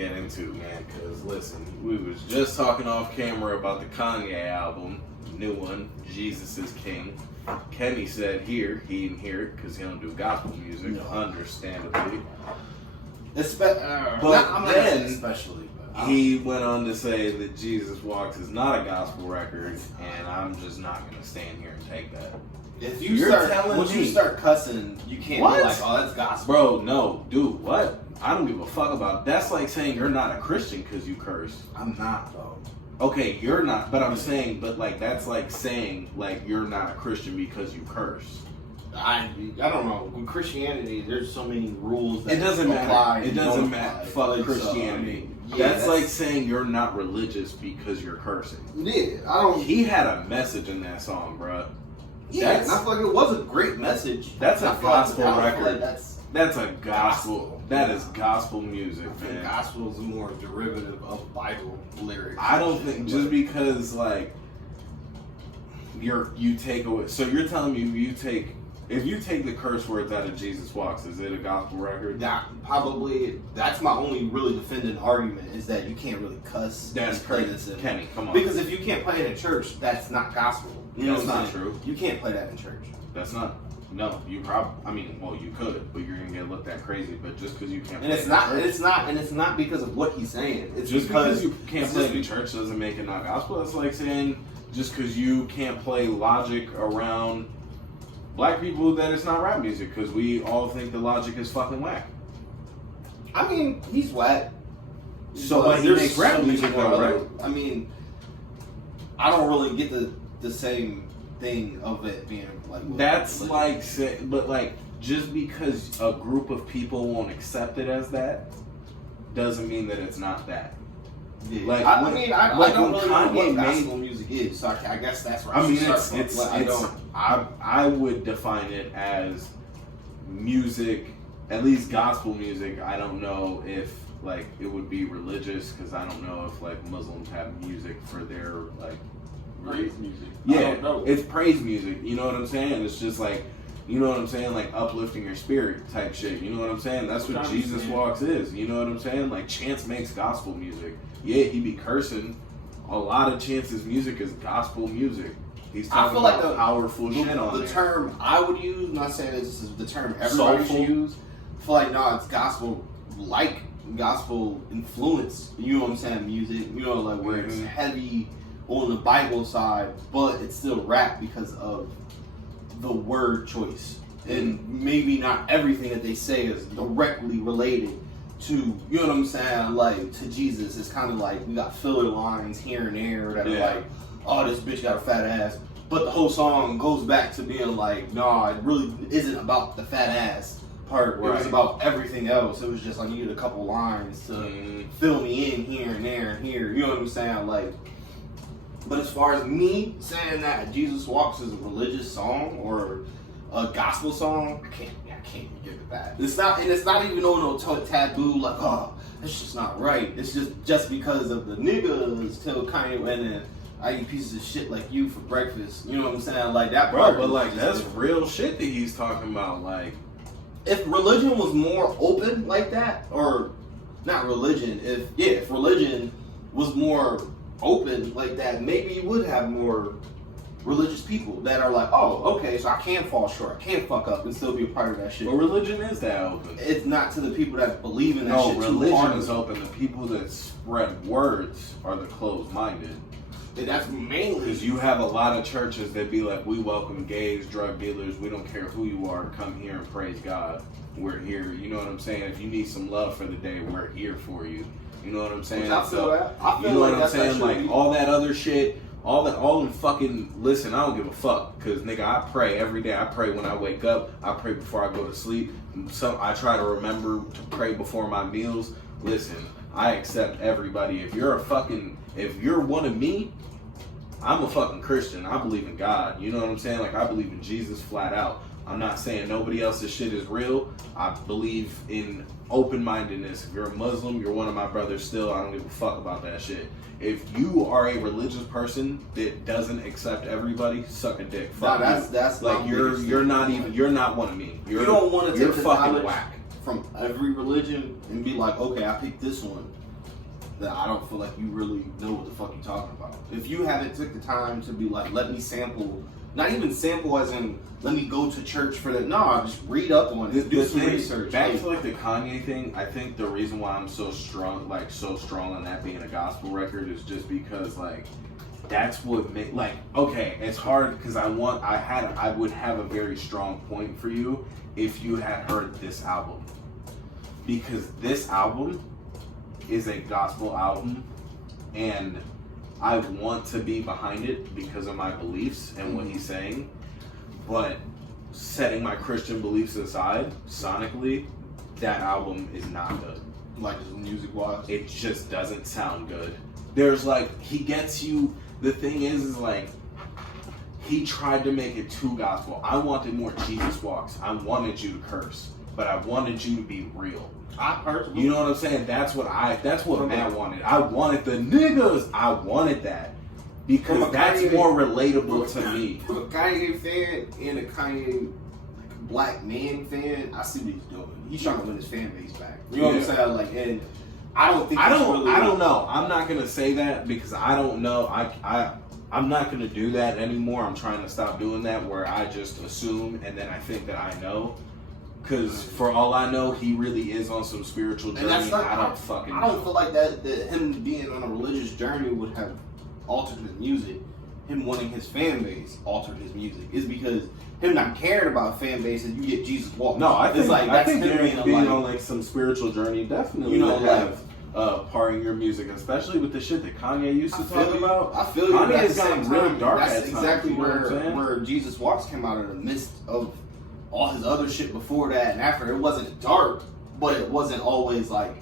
get into, man, because listen, we was just talking off camera about the Kanye album, new one, Jesus is King. Kenny said he didn't hear it because he don't do gospel music, understandably. He went on to say that Jesus Walks is not a gospel record, and I'm just not going to stand here and take that. If you start cussing, you can't be like, oh, that's gospel. Bro, no, dude, what? I don't give a fuck about it. That's like saying you're not a Christian because you curse. I'm not, though. Okay, you're not, but I'm saying, but like that's like saying like you're not a Christian because you curse. I don't know. With Christianity, there's so many rules that it doesn't apply. Matter. It doesn't matter. Fuck Christianity. That's like saying you're not religious because you're cursing. Yeah, I don't. He had a message in that song, bro. Yeah, and I feel like it was a great message. That's a gospel record. Like that's a gospel. That is gospel music, man. Gospel is more derivative of Bible lyrics. I don't think just because like you take away. So you're telling me if you take the curse words out of Jesus Walks, is it a gospel record? Probably. That's my only really defending argument is that you can't really cuss. That's crazy, Kenny. Come on. Because if you can't play it in church, that's not gospel. You know that's not true. You can't play that in church. That's not. No, you probably. I mean, well, you could, but you're gonna get looked at crazy. But just because you can't, and it's not, and it's not because of what he's saying. It's just because you can't play it in church doesn't make it not gospel. That's like saying just because you can't play Logic around black people that it's not rap music because we all think the Logic is fucking whack. I mean, he's whack. So, but he makes rap music though, right? I mean, I don't really get the same thing of it being like that's like but like just because a group of people won't accept it as that doesn't mean that it's not that. Yeah. Like I don't really know what gospel music is, so I guess that's where I would define it as music, at least gospel music. I don't know if like it would be religious because I don't know if like Muslims have music for their like praise music. Yeah, it's praise music. You know what I'm saying? It's just like, you know what I'm saying? Like uplifting your spirit type shit. You know what I'm saying? That's what Jesus Walks is. You know what I'm saying? Like Chance makes gospel music. Yeah, he be cursing. A lot of Chance's music is gospel music. He's talking about like powerful shit on there. The term I would use, I'm not saying this is the term everybody should use. I feel like, no, it's gospel, like gospel influence. You know what I'm saying? Music. You know, like where it's heavy on the Bible side, but it's still rap because of the word choice. And maybe not everything that they say is directly related to, you know what I'm saying, like to Jesus. It's kind of like we got filler lines here and there that are like, oh, this bitch got a fat ass. But the whole song goes back to being like, nah, it really isn't about the fat ass part. Right. It was about everything else. It was just like you needed a couple lines to fill me in here and there and here. You know what I'm saying? Like, but as far as me saying that Jesus Walks is a religious song or a gospel song, I can't give it that. It's not even on no taboo like, oh, it's just not right. It's just because of the niggas tell Kanye and then I eat pieces of shit like you for breakfast. You know what I'm saying? Like that, bro. But like that's real shit that he's talking about. Like, if religion was more open like that, or not religion, if religion was more open like that, maybe you would have more religious people that are like, oh, okay, so I can fall short, I can fuck up and still be a part of that shit. But religion is that open. It's not to the people that believe in that shit. No, religion is open. The people that spread words are the closed-minded. And that's mainly because you have a lot of churches that be like, we welcome gays, drug dealers, we don't care who you are, come here and praise God. We're here. You know what I'm saying? If you need some love for the day, we're here for you. You know what I'm saying? I feel that. I feel you know like what I'm saying? Like all that other shit, all in fucking, listen, I don't give a fuck. Cause nigga, I pray every day. I pray when I wake up. I pray before I go to sleep. I try to remember to pray before my meals. Listen, I accept everybody. If you're one of me, I'm a fucking Christian. I believe in God. You know what I'm saying? Like I believe in Jesus flat out. I'm not saying nobody else's shit is real. I believe in open-mindedness. If you're a Muslim, you're one of my brothers still. I don't give a fuck about that shit. If you are a religious person that doesn't accept everybody, suck a dick. Fuck that's like you're not one of me. You don't want to take the fucking whack from every religion and be like, okay, I picked this one. that I don't feel like you really know what the fuck you're talking about. If you haven't took the time to be like, let me sample, not even sample as in, let me go to church for that. No, just read up on it, do some research. Back to like the Kanye thing, I think the reason why I'm so strong on that being a gospel record is just because like that's what made like okay, it's hard because I would have a very strong point for you if you had heard this album, because this album is a gospel album and I want to be behind it because of my beliefs and what he's saying, but setting my Christian beliefs aside, sonically, that album is not good. Like just music-wise? It just doesn't sound good. There's like, he gets you, the thing is like, he tried to make it too gospel. I wanted more Jesus walks. I wanted you to curse, but I wanted you to be real. You know what I'm saying? That's what Matt wanted. I wanted the niggas. I wanted that because that's Kanye, more relatable to me. From a Kanye fan and a Kanye black man fan, I see what he's doing. He's trying to win his fan base back. You know what I'm saying? Like, and I don't think I don't know. I'm not gonna say that because I don't know. I'm not gonna do that anymore. I'm trying to stop doing that where I just assume and then I think that I know. Because for all I know, he really is on some spiritual journey. I don't feel like that him being on a religious journey would have altered his music. Him wanting his fan base altered his music. It's because him not caring about fan base and you get Jesus walking. No, I think being on like some spiritual journey definitely would have part in your music, especially with the shit that Kanye used to talk about. I feel you. Kanye has gotten really dark at times. That's exactly where Jesus Walks came out in the midst of all his other shit before that and after. It wasn't dark, but it wasn't always like,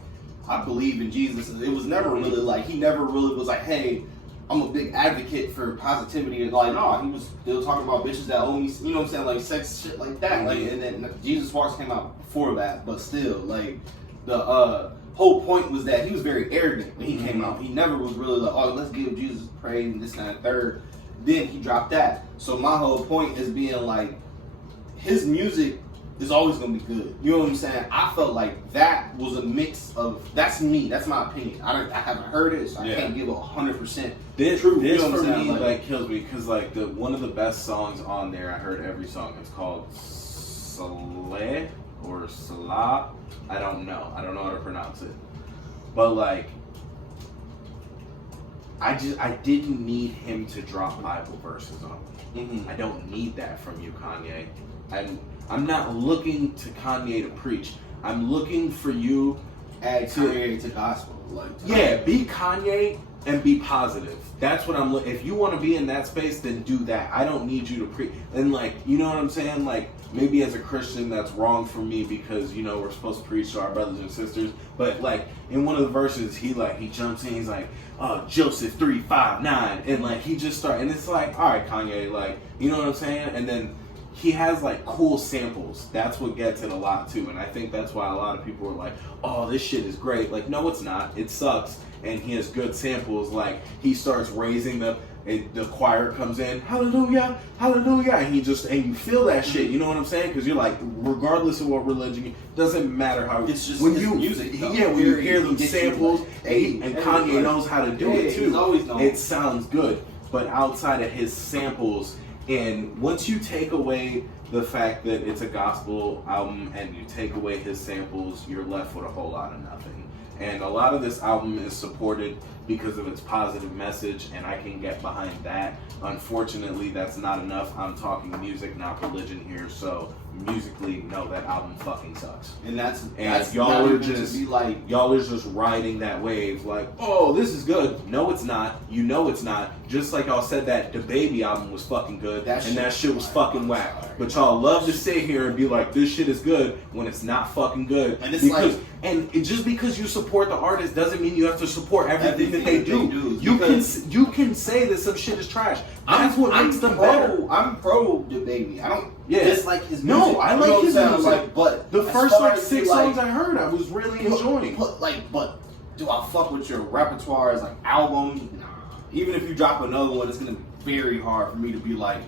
I believe in Jesus. It was never really like, he never really was like, hey, I'm a big advocate for positivity. And like, no, he was still talking about bitches that owe me, you know what I'm saying, like sex, shit like that. Like, and then Jesus Walks came out before that, but still, like, the whole point was that he was very arrogant when he came out. He never was really like, oh, let's give Jesus praise and this and that third. Then he dropped that. So my whole point is being like, his music is always going to be good. You know what I'm saying? I felt like that was a mix of, that's me, that's my opinion. I haven't heard it, so I can't give 100% this truth. This for me like kills me because like one of the best songs on there, I heard every song. It's called Saleh or Salah. I don't know how to pronounce it, but like I didn't need him to drop Bible verses on me. I don't need that from you, Kanye. I'm not looking to Kanye to preach. I'm looking for you add Kanye to gospel. Be Kanye and be positive. That's what I'm looking. If you want to be in that space, then do that. I don't need you to preach. And like, you know what I'm saying? Like, maybe as a Christian, that's wrong for me because, you know, we're supposed to preach to our brothers and sisters. But like, in one of the verses, he jumps in, he's like, Joseph 3:5:9, and like, he just starts, and it's like, all right, Kanye, like, you know what I'm saying? And then he has like cool samples. That's what gets it a lot too. And I think that's why a lot of people are like, oh, this shit is great. Like, no, it's not. It sucks. And he has good samples. Like, he starts raising the choir comes in, hallelujah, hallelujah. And you feel that shit. You know what I'm saying? Because you're like, regardless of what religion, doesn't matter how. It's just when music. When you hear them samples, and Kanye knows how to do it too. It sounds good. But outside of his samples, and once you take away the fact that it's a gospel album and you take away his samples, you're left with a whole lot of nothing. And a lot of this album is supported because of its positive message, and I can get behind that. Unfortunately, that's not enough. I'm talking music, not religion here, so musically, no, that album fucking sucks. And y'all are just riding that wave like, oh, this is good. No, it's not. You know it's not. Just like y'all said that DEPOP album was fucking good, that shit was fucking whack. But y'all love to sit here and be like, this shit is good when it's not fucking good. And it's just because you support the artist doesn't mean you have to support everything that they do. You can say that some shit is trash. That's what makes them better. I'm pro DEPOP. I don't dislike his music. No, I like his music. Like, but the first 6 songs I heard, I was really enjoying. But do I fuck with your repertoire as like albums? Nah. Even if you drop another one, it's gonna be very hard for me to be like,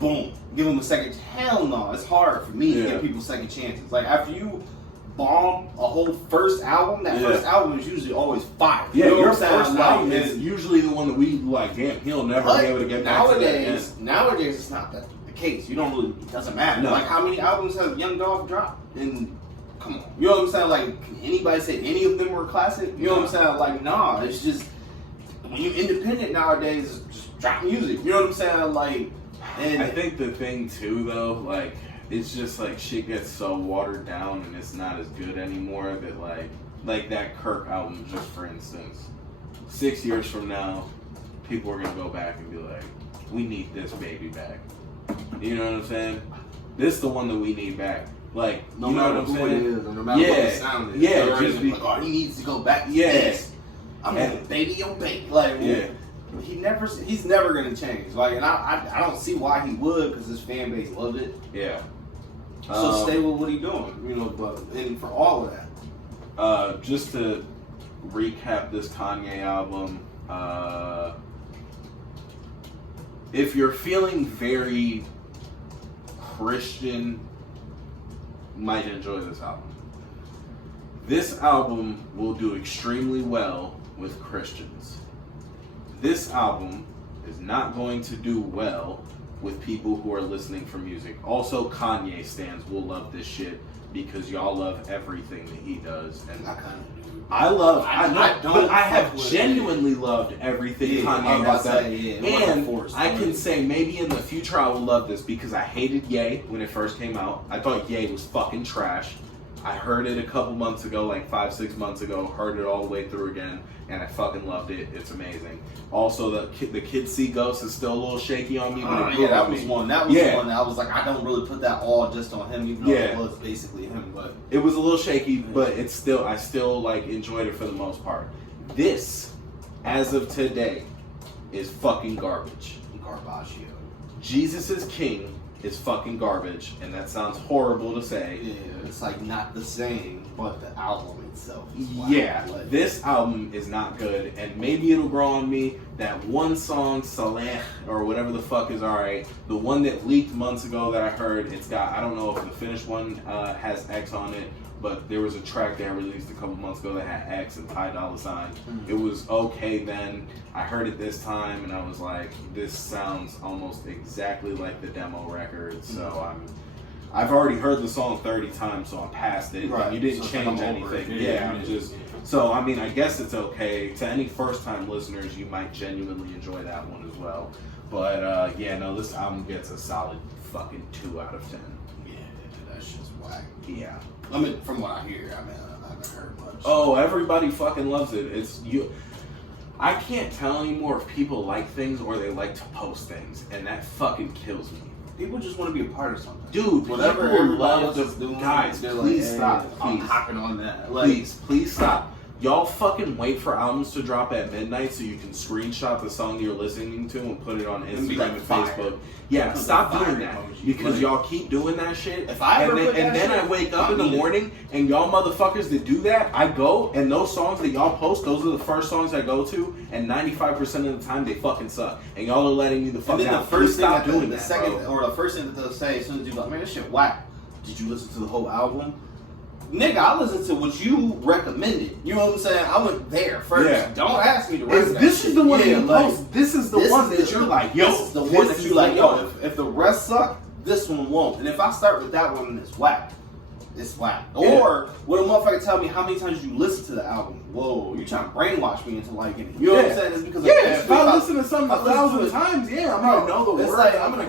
boom, give him a second. Hell no, it's hard for me to give people second chances. Like, after you bomb a whole first album, that first album is usually always fire. Yeah, you know your first album is usually the one that we like. Damn, he'll never be able to get back to that. Nowadays, it's not that the case. You don't really. It doesn't matter. No. Like, how many albums has Young Dolph dropped? And come on, you know what I'm saying? Like, can anybody say any of them were classic? You know what I'm saying? Like, nah. It's just when you're independent nowadays, just drop music. You know what I'm saying? Like, and I think the thing too, though, like. It's just like shit gets so watered down and it's not as good anymore that like that Kirk album, just for instance, 6 years from now, people are gonna go back and be like, we need this baby back. You know what I'm saying? This is the one that we need back. Like, no you know matter what I'm who saying? it is, or no matter what the sound is. Yeah, just like, oh, he needs to go back to this. I'm going baby on baby. Like, yeah. He's never gonna change. Like, and I don't see why he would, because his fan base loved it. Yeah. So stay with what he's doing, you know. But and for all of that, just to recap this Kanye album, if you're feeling very Christian, you might enjoy this album. This album will do extremely well with Christians. This album is not going to do well with people who are listening for music. Also, Kanye stans will love this shit because y'all love everything that he does. And I have genuinely loved everything Kanye has done. I can say maybe in the future I will love this because I hated Ye when it first came out. I thought Ye was fucking trash. I heard it a couple months ago, like 5-6 months ago, heard it all the way through again, and I fucking loved it. It's amazing. Also, the Kids See Ghosts is still a little shaky on me, but that was one. That was one that I was like, I don't really put that all just on him, even though it was basically him. But it was a little shaky, but it's still, I still like enjoyed it for the most part. This, as of today, is fucking garbage. Garbaggio. Jesus is King is fucking garbage, and that sounds horrible to say. Yeah, it's like not the same, but the album itself is this album is not good, and maybe it'll grow on me. That one song, Saleh, or whatever the fuck is alright, the one that leaked months ago that I heard, it's got, I don't know if the finished one has X on it, but there was a track that I released a couple months ago that had X and $5. Mm-hmm. It was okay then. I heard it this time and I was like, this sounds almost exactly like the demo record. So I've already heard the song 30 times, so I'm past it. Right. And you didn't change anything. I'm just. So I mean, I guess it's okay. To any first-time listeners, you might genuinely enjoy that one as well. But this album gets a solid fucking 2 out of 10. Yeah, that's just whack. Yeah. I mean, from what I hear, I haven't heard much. Oh, everybody fucking loves it. It's you. I can't tell anymore if people like things or they like to post things, and that fucking kills me. People just want to be a part of something. Dude, whatever everybody else is doing, guys, please stop. I'm hopping on that. Like, please stop. Y'all fucking wait for albums to drop at midnight so you can screenshot the song you're listening to and put it on Instagram and Facebook. Yeah, stop doing that because y'all keep doing that shit. Then I wake up in the morning and y'all motherfuckers that do that, I go and those songs that y'all post, those are the first songs I go to, and 95% of the time they fucking suck. And y'all are letting me the fuck out. The first thing the first thing that they'll say as soon as you go, man, this shit whack. Did you listen to the whole album? Nigga, I listened to what you recommended. You know what I'm saying? I went there first. Yeah. Don't ask me to recommend. This is the one that you post. This is the one that you're like, yo. This is the one that you like, yo. If the rest suck, this one won't. And if I start with that one and it's whack, it's whack. Yeah. Or when a motherfucker tell me how many times you listen to the album, whoa, you trying to brainwash me into liking it. You know what I'm saying? It's because if I listen to something 1,000 times, I'm gonna know the words. Like, I'm gonna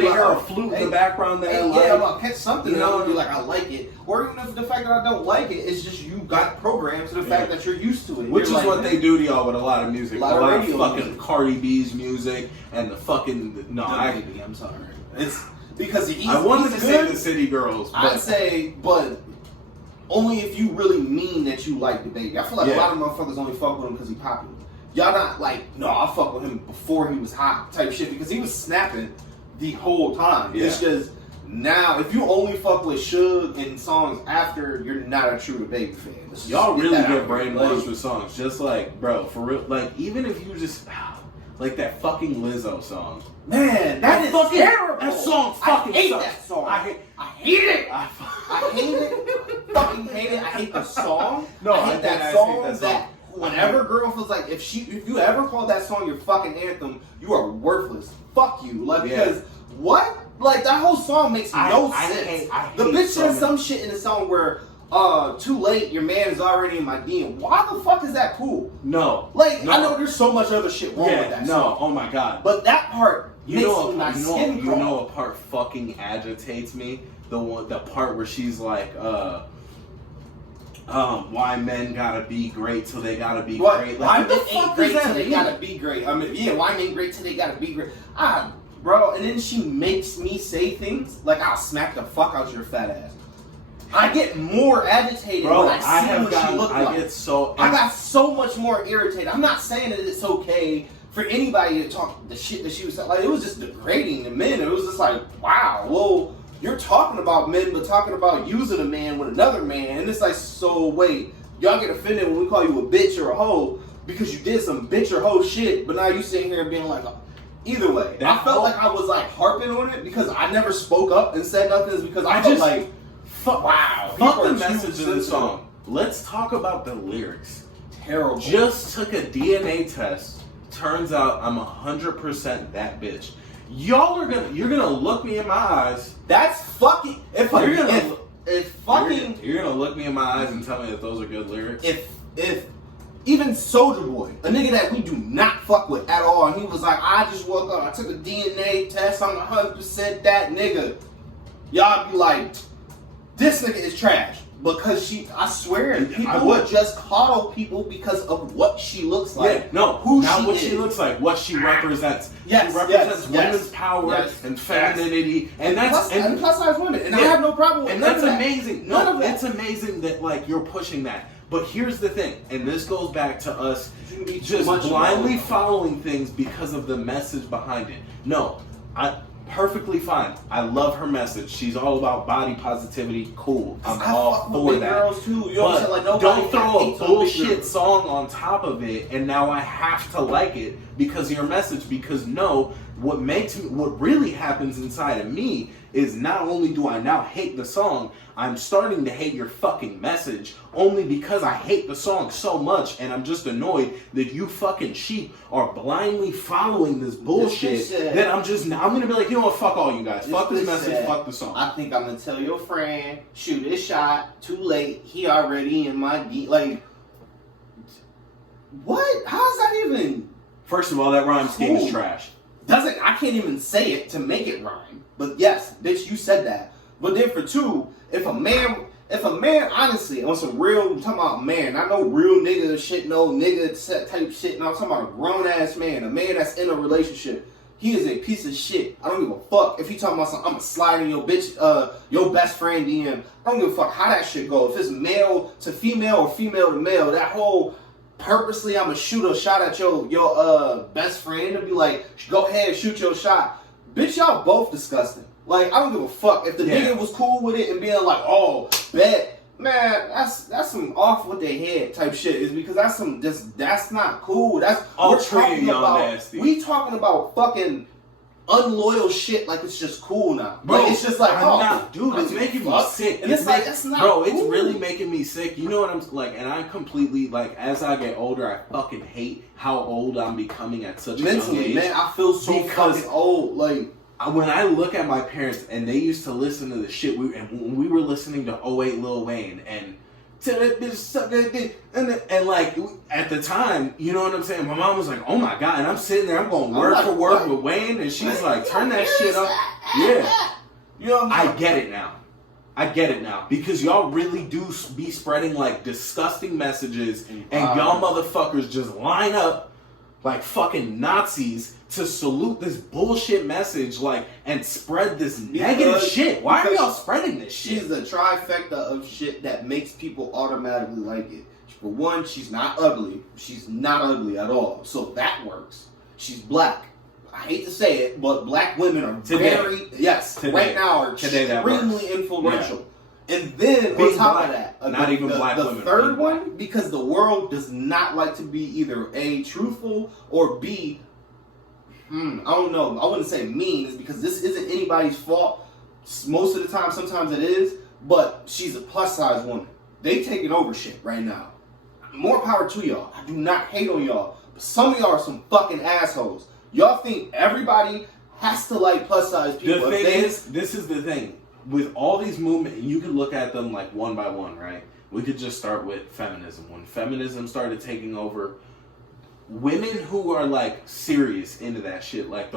hear a flute in the background that I like. Yeah, I'm gonna catch something and I'm gonna be like, I like it. Or even if the fact that I don't like it, it's just you got programmed to the fact that you're used to it. Which is like, what they do to y'all with a lot of music. A lot of fucking Cardi B's music and the fucking I'm sorry. It's because I wanted to say the City Girls. I'd say, but only if you really mean that you like the baby. I feel like a lot of motherfuckers only fuck with him because he's popular. Y'all not like, no, I fuck with him before he was hot type shit because he was snapping the whole time. Yeah. It's just now, if you only fuck with Suge and songs after, you're not a true baby fan. Y'all really get brainwashed with songs. Just like, bro, for real. Like, even if you just like that fucking Lizzo song. Man, that is fucking terrible. That song fucking I hate sucks. that song. I hate it. I hate it. fucking hate it. I hate the song. No, I hate that I song. hate that That whenever a girl feels like if you ever call that song your fucking anthem, you are worthless. Fuck you. Like because what? Like that whole song makes no sense. The bitch says some shit in the song where too late, your man is already in my DM. Why the fuck is that cool? No. Like I know there's so much other shit wrong with that song. Oh my god. But that part you know a part fucking agitates me? The part where she's like, why men gotta be great till they gotta be great. Like, why men ain't great till they gotta be great. I mean, yeah, why men ain't great till they gotta be great. Bro, and then she makes me say things like, I'll smack the fuck out your fat ass. I get more agitated when I see what she look like. I got so much more irritated. I'm not saying that it's okay for anybody to talk the shit that she was saying. Like, it was just degrading to men. It was just like, wow, well, you're talking about men, but talking about using a man with another man. And it's like, so wait, y'all get offended when we call you a bitch or a hoe because you did some bitch or hoe shit, but now you sitting here being like, either way. I felt like I was like harping on it because I never spoke up and said nothing. Is because I felt like, fuck the message of the song. Let's talk about the lyrics. Terrible. Just took a DNA test. Turns out I'm 100% that bitch. You're gonna look me in my eyes. That's fucking. You're gonna look me in my eyes and tell me that those are good lyrics. If even Soulja Boy, a nigga that we do not fuck with at all, and he was like, I just woke up, I took a DNA test, I'm 100% that nigga. Y'all be like, this nigga is trash. Because I swear, people would just coddle people because of what she looks like. Yeah, no, what she looks like, what she represents. Yes, she represents women's power and femininity, and that's plus size women. And I have no problem with and none that's of that. amazing. None of that. It's amazing that like you're pushing that. But here's the thing, and this goes back to us just blindly following things because of the message behind it. No, perfectly fine. I love her message. She's all about body positivity. Cool. I'm all for that. Girls too. You but like don't throw a bullshit song on top of it, and now I have to like it because of your message. Because no, what really happens inside of me is not only do I now hate the song, I'm starting to hate your fucking message only because I hate the song so much, and I'm just annoyed that you fucking sheep are blindly following this bullshit that I'm gonna be like, you know what, fuck all you guys. Fuck this message, fuck the song. I think I'm gonna tell your friend, shoot his shot, too late, he already in my like, what? How's that even? First of all, that rhyme scheme is trash. I can't even say it to make it rhyme. But yes, bitch, you said that. But then for two, if a man honestly on some real, I'm talking about man, not no real nigga shit, no nigga set type shit. No, I'm talking about a grown ass man, a man that's in a relationship. He is a piece of shit. I don't give a fuck if he talking about something. I'ma slide in your bitch, your best friend DM. I don't give a fuck how that shit go. If it's male to female or female to male, that whole purposely I'ma shoot a shot at your best friend and be like, go ahead, shoot your shot. Bitch, y'all both disgusting. Like, I don't give a fuck. If the nigga was cool with it and being like, oh, bet, man, that's some off with their head type shit. Is because that's not cool. That's all talking about nasty. We talking about fucking unloyal shit like it's just cool now. Bro, like, it's just like, it's making me sick. And it's like, that's not cool. It's really making me sick. You know what I'm like, and I completely, like, as I get older, I fucking hate how old I'm becoming at such a young age. Man, I feel so fucking old. Like, when I look at my parents and they used to listen to the shit when we were listening to 08 Lil Wayne and tell that bitch suck that dick and like at the time, you know what I'm saying? My mom was like, oh my god, and I'm sitting there, I'm going word for word with Wayne, and she's like, turn that shit up. Yeah. You know what I'm saying? I get it now. Because y'all really do be spreading like disgusting messages and y'all motherfuckers just line up like fucking Nazis to salute this bullshit message, like, and spread this negative shit. Why are y'all spreading this shit? She's a trifecta of shit that makes people automatically like it. For one, she's not ugly. She's not ugly at all. So that works. She's black. I hate to say it, but black women are right now are extremely influential. Yeah. And then on top of that, not even black women. The third one, because the world does not like to be either A, truthful, or B, I don't know, I wouldn't say mean, is because this isn't anybody's fault. Most of the time, sometimes it is, but she's a plus size woman. They taking over shit right now. More power to y'all. I do not hate on y'all, but some of y'all are some fucking assholes. Y'all think everybody has to like plus size people. The thing is, this is the thing. With all these movements, you could look at them like one by one, right? We could just start with feminism. When feminism started taking over, women who are like serious into that shit, like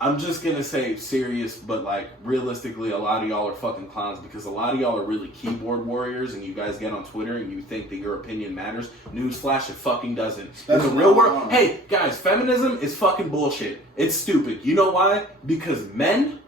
I'm just gonna say serious, but like realistically, a lot of y'all are fucking clowns because a lot of y'all are really keyboard warriors, and you guys get on Twitter and you think that your opinion matters. Newsflash, it fucking doesn't. In the real world, hey guys, feminism is fucking bullshit. It's stupid. You know why? Because men,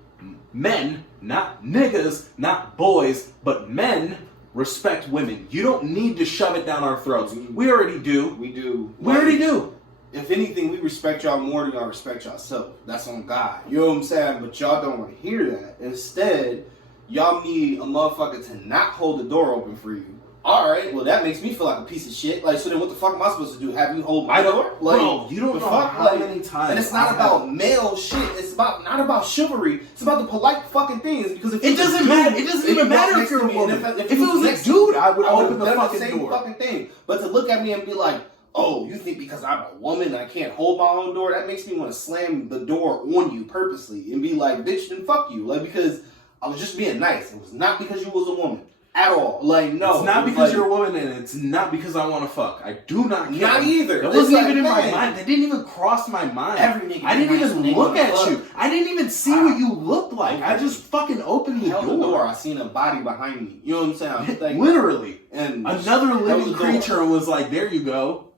not niggas, not boys, but men respect women. You don't need to shove it down our throats. We already do. We do. We already do. If anything, we respect y'all more than y'all respect yourself. That's on God. You know what I'm saying? But y'all don't want to hear that. Instead, y'all need a motherfucker to not hold the door open for you. All right, well, that makes me feel like a piece of shit. Like, so then what the fuck am I supposed to do? Have you hold my door? Like, bro, you don't know how many times. And it's not about male shit. It's not about chivalry. It's about the polite fucking things. Because if it doesn't matter. It doesn't even matter if you're a woman. If it was a dude, I would open the fucking door. Fucking thing. But to look at me and be like, oh, you think because I'm a woman I can't hold my own door? That makes me want to slam the door on you purposely and be like, bitch, then fuck you. Like, because I was just being nice. It was not because you was a woman. At all. Like, no. It's not because you're a woman, and it's not because I want to fuck. I do not care. Not either. That wasn't even in my mind. That didn't even cross my mind. I didn't even look at you. I didn't even see what you looked like. I just fucking opened the door. I seen a body behind me. You know what I'm saying? Like, literally. And another living creature was like, there you go.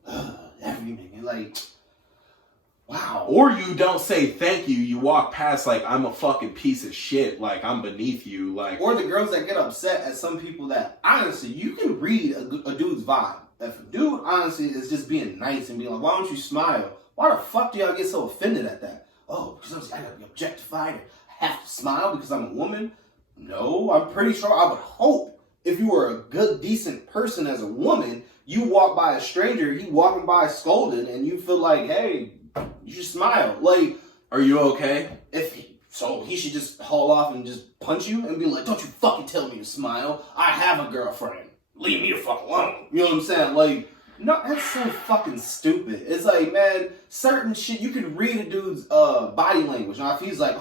Everything. Like, wow. Or you don't say thank you. You walk past like I'm a fucking piece of shit. Like I'm beneath you. Like, or the girls that get upset at some people that honestly you can read a dude's vibe. If a dude honestly is just being nice and being like, why don't you smile? Why the fuck do y'all get so offended at that? Oh, because I gotta be objectified and I have to smile because I'm a woman? No, I'm pretty sure I would hope if you were a good, decent person as a woman, you walk by a stranger, he walking by scolding, and you feel like, hey, you should smile. Like, are you okay? So he should just haul off and just punch you and be like, don't you fucking tell me to smile. I have a girlfriend. Leave me the fuck alone. You know what I'm saying? Like, no, that's so fucking stupid. It's like, man, certain shit, you can read a dude's body language. Now, if he's like,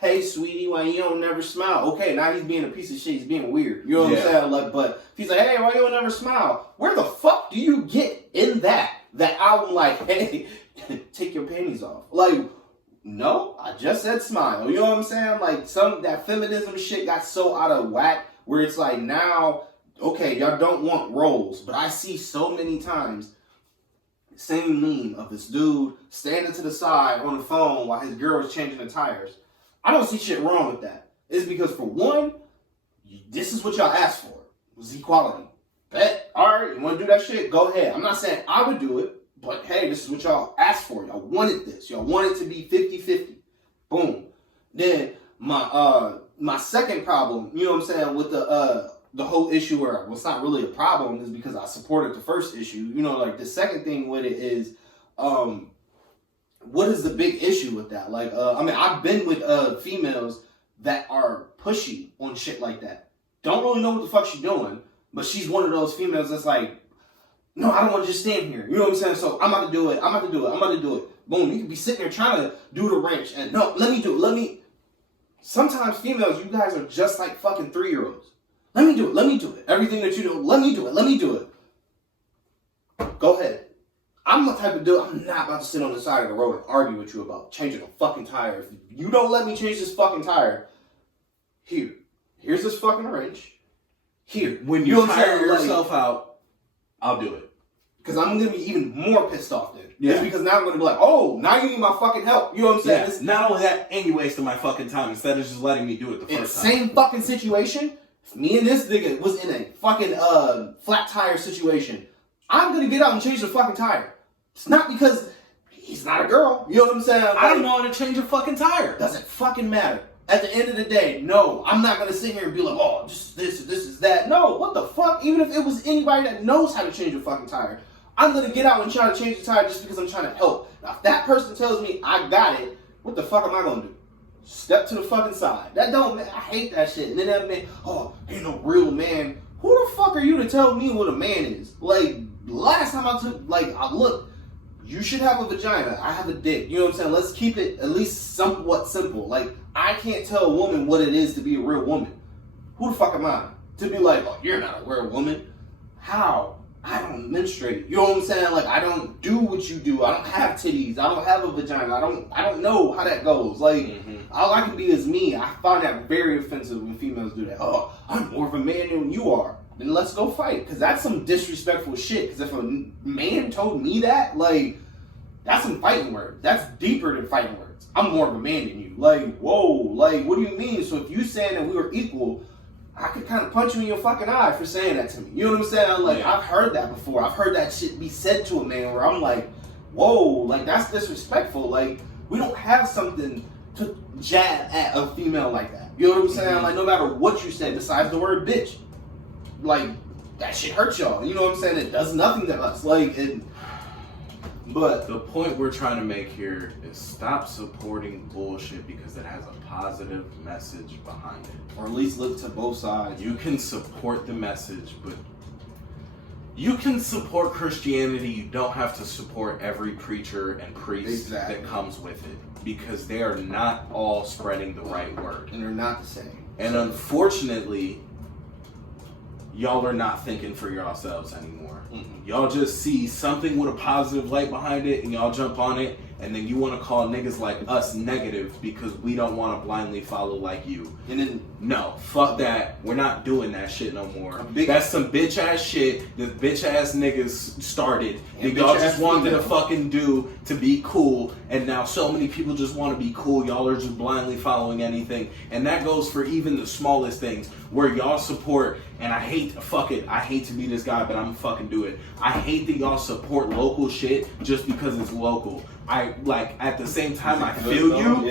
hey, sweetie, why you don't never smile? Okay, now he's being a piece of shit. He's being weird. You know what I'm saying? Like, but if he's like, hey, why you don't never smile? Where the fuck do you get in that album like, hey, take your panties off? Like, no, I just said smile. You know what I'm saying? Like, that feminism shit got so out of whack where it's like now, okay, y'all don't want roles, but I see so many times the same meme of this dude standing to the side on the phone while his girl is changing the tires. I don't see shit wrong with that. It's because, for one, this is what y'all asked for, was equality. Bet, all right, you want to do that shit? Go ahead. I'm not saying I would do it, but hey, this is what y'all asked for. Y'all wanted this. Y'all wanted to be 50-50. Boom. Then my second problem, you know what I'm saying, with the whole issue where it's not really a problem is because I supported the first issue. You know, like the second thing with it is, what is the big issue with that? Like, I mean, I've been with females that are pushy on shit like that. Don't really know what the fuck she's doing, but she's one of those females that's like, no, I don't want to just stand here. You know what I'm saying? So I'm about to do it. I'm about to do it. I'm about to do it. Boom. You could be sitting there trying to do the wrench and no, let me do it. Sometimes females, you guys are just like fucking 3-year-olds. Let me do it. Let me do it. Everything that you do, let me do it. Let me do it. Go ahead. I'm the type of dude, I'm not about to sit on the side of the road and argue with you about changing a fucking tire. If you don't let me change this fucking tire, here's this fucking wrench. Here. When you tire yourself out, I'll do it. Because I'm going to be even more pissed off then. Yeah. It's because now I'm going to be like, oh, now you need my fucking help. You know what I'm saying? Yeah. Not only that, and you wasted my fucking time instead of just letting me do it the first time. Same fucking situation. If me and this nigga was in a fucking flat tire situation, I'm going to get out and change the fucking tire. It's not because he's not a girl. You know what I'm saying? I don't know how to change a fucking tire. Doesn't fucking matter. At the end of the day, no, I'm not going to sit here and be like, oh, this is that. No, what the fuck? Even if it was anybody that knows how to change a fucking tire, I'm going to get out and try to change the tire just because I'm trying to help. Now, if that person tells me I got it, what the fuck am I going to do? step to the fucking side. That don't, I hate that shit. And then that man, oh, ain't no real man. Who the fuck are you to tell me what a man is? Like, last time I looked, you should have a vagina. I have a dick. You know what I'm saying? Let's keep it at least somewhat simple. Like, I can't tell a woman what it is to be a real woman. Who the fuck am I? To be like, oh, you're not a real woman. How? I don't menstruate. You know what I'm saying? Like, I don't do what you do. I don't have titties. I don't have a vagina. I don't know how that goes. Like, all I can be is me. I find that very offensive when females do that. Oh, I'm more of a man than you are. Then let's go fight. Because that's some disrespectful shit. Because if a man told me that, like, that's some fighting words. That's deeper than fighting words. I'm more of a man than you. Like, whoa. Like, what do you mean? So if you saying that we were equal, I could kind of punch you in your fucking eye for saying that to me. You know what I'm saying? Like, yeah. I've heard that before. I've heard that shit be said to a man where I'm like, whoa, like, that's disrespectful. Like, we don't have something to jab at a female like that. You know what I'm saying? Like, no matter what you said besides the word bitch, like, that shit hurts y'all. You know what I'm saying? It does nothing to us. Like, but the point we're trying to make here is stop supporting bullshit because it has a positive message behind it. Or at least look to both sides. You can support the message, but you can support Christianity. You don't have to support every preacher and priest that comes with it, because they are not all spreading the right word. And they're not the same. And unfortunately, y'all are not thinking for yourselves anymore. Y'all just see something with a positive light behind it and y'all jump on it, and then you want to call niggas like us negative because we don't want to blindly follow like you. And then, no, fuck that. We're not doing that shit no more. That's some bitch ass shit that bitch ass niggas started that y'all just wanted to fucking do to be cool, and now so many people just want to be cool. Y'all are just blindly following anything, and that goes for even the smallest things where y'all support. And I hate to be this guy, but I'm gonna fucking do it. I hate that y'all support local shit just because it's local. I, like, at the same time, I feel you.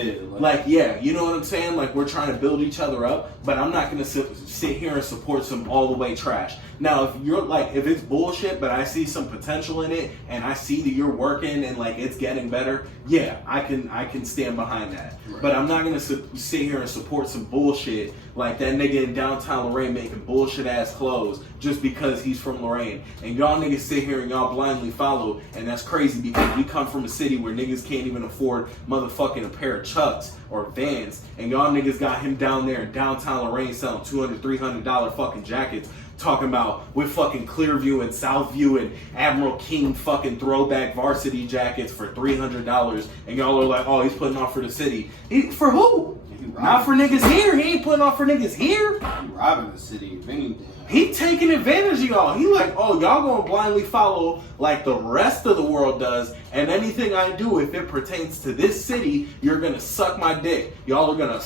Yeah, you know what I'm saying? Like, we're trying to build each other up, but I'm not gonna sit here and support some all the way trash. Now, if you're like, if it's bullshit, but I see some potential in it, and I see that you're working and like it's getting better, yeah, I can stand behind that. Right. But I'm not gonna sit here and support some bullshit like that nigga in downtown Lorraine making bullshit ass clothes just because he's from Lorraine. And y'all niggas sit here and y'all blindly follow, and that's crazy because we come from a city where niggas can't even afford motherfucking a pair of Chucks or Vans, and y'all niggas got him down there in downtown Lorraine selling $200, $300 fucking jackets, talking about with fucking Clearview and Southview and Admiral King fucking throwback varsity jackets for $300, and y'all are like, oh, he's putting on for the city. For who? Not for niggas here. He ain't putting on for niggas here. He robbing the city, if anything. He taking advantage of y'all. He like, oh, y'all gonna blindly follow like the rest of the world does, and anything I do, if it pertains to this city, you're gonna suck my dick. Y'all are gonna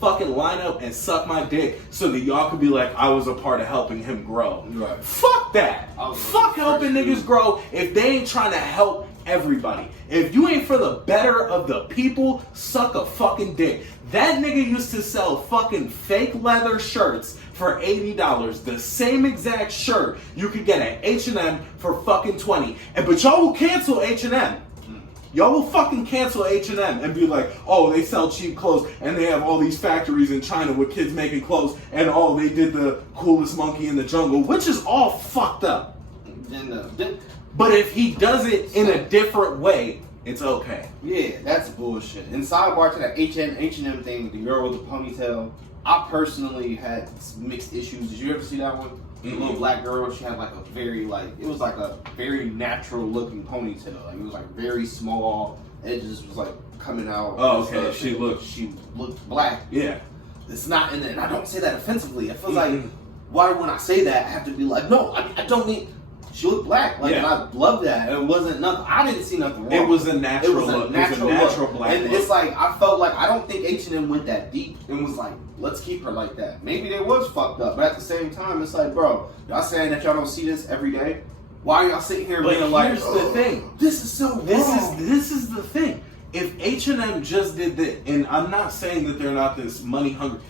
fucking line up and suck my dick so that y'all could be like, I was a part of helping him grow. Right. Fuck that. Fuck helping niggas grow if they ain't trying to help everybody. If you ain't for the better of the people, suck a fucking dick. That nigga used to sell fucking fake leather shirts for $80. The same exact shirt you could get at H&M for fucking $20. But y'all will cancel H&M. Y'all will fucking cancel H&M and be like, oh, they sell cheap clothes and they have all these factories in China with kids making clothes, and oh, they did the coolest monkey in the jungle, which is all fucked up. But if he does it in a different way, it's okay. Yeah, that's bullshit. And sidebar to that H&M thing, the girl with the ponytail, I personally had mixed issues. Did you ever see that one? The little black girl, she had like a very natural looking ponytail. Like, it was like very small. It just was like coming out. Oh, okay. She looked black. Yeah. It's not, and I don't say that offensively. I feel like, why when I say that, I have to be like, no, I don't need. She looked black, like, and I love that. It wasn't nothing. I didn't see nothing wrong. It was a natural look. It was a natural black look. And it's like, I felt like, I don't think H&M went that deep and was like, let's keep her like that. Maybe they was fucked up, but at the same time, it's like, bro, y'all saying that y'all don't see this every day? Why are y'all sitting here being like, here's the thing. This is so wrong. This is the thing. If H&M just did that, and I'm not saying that they're not this money hungry.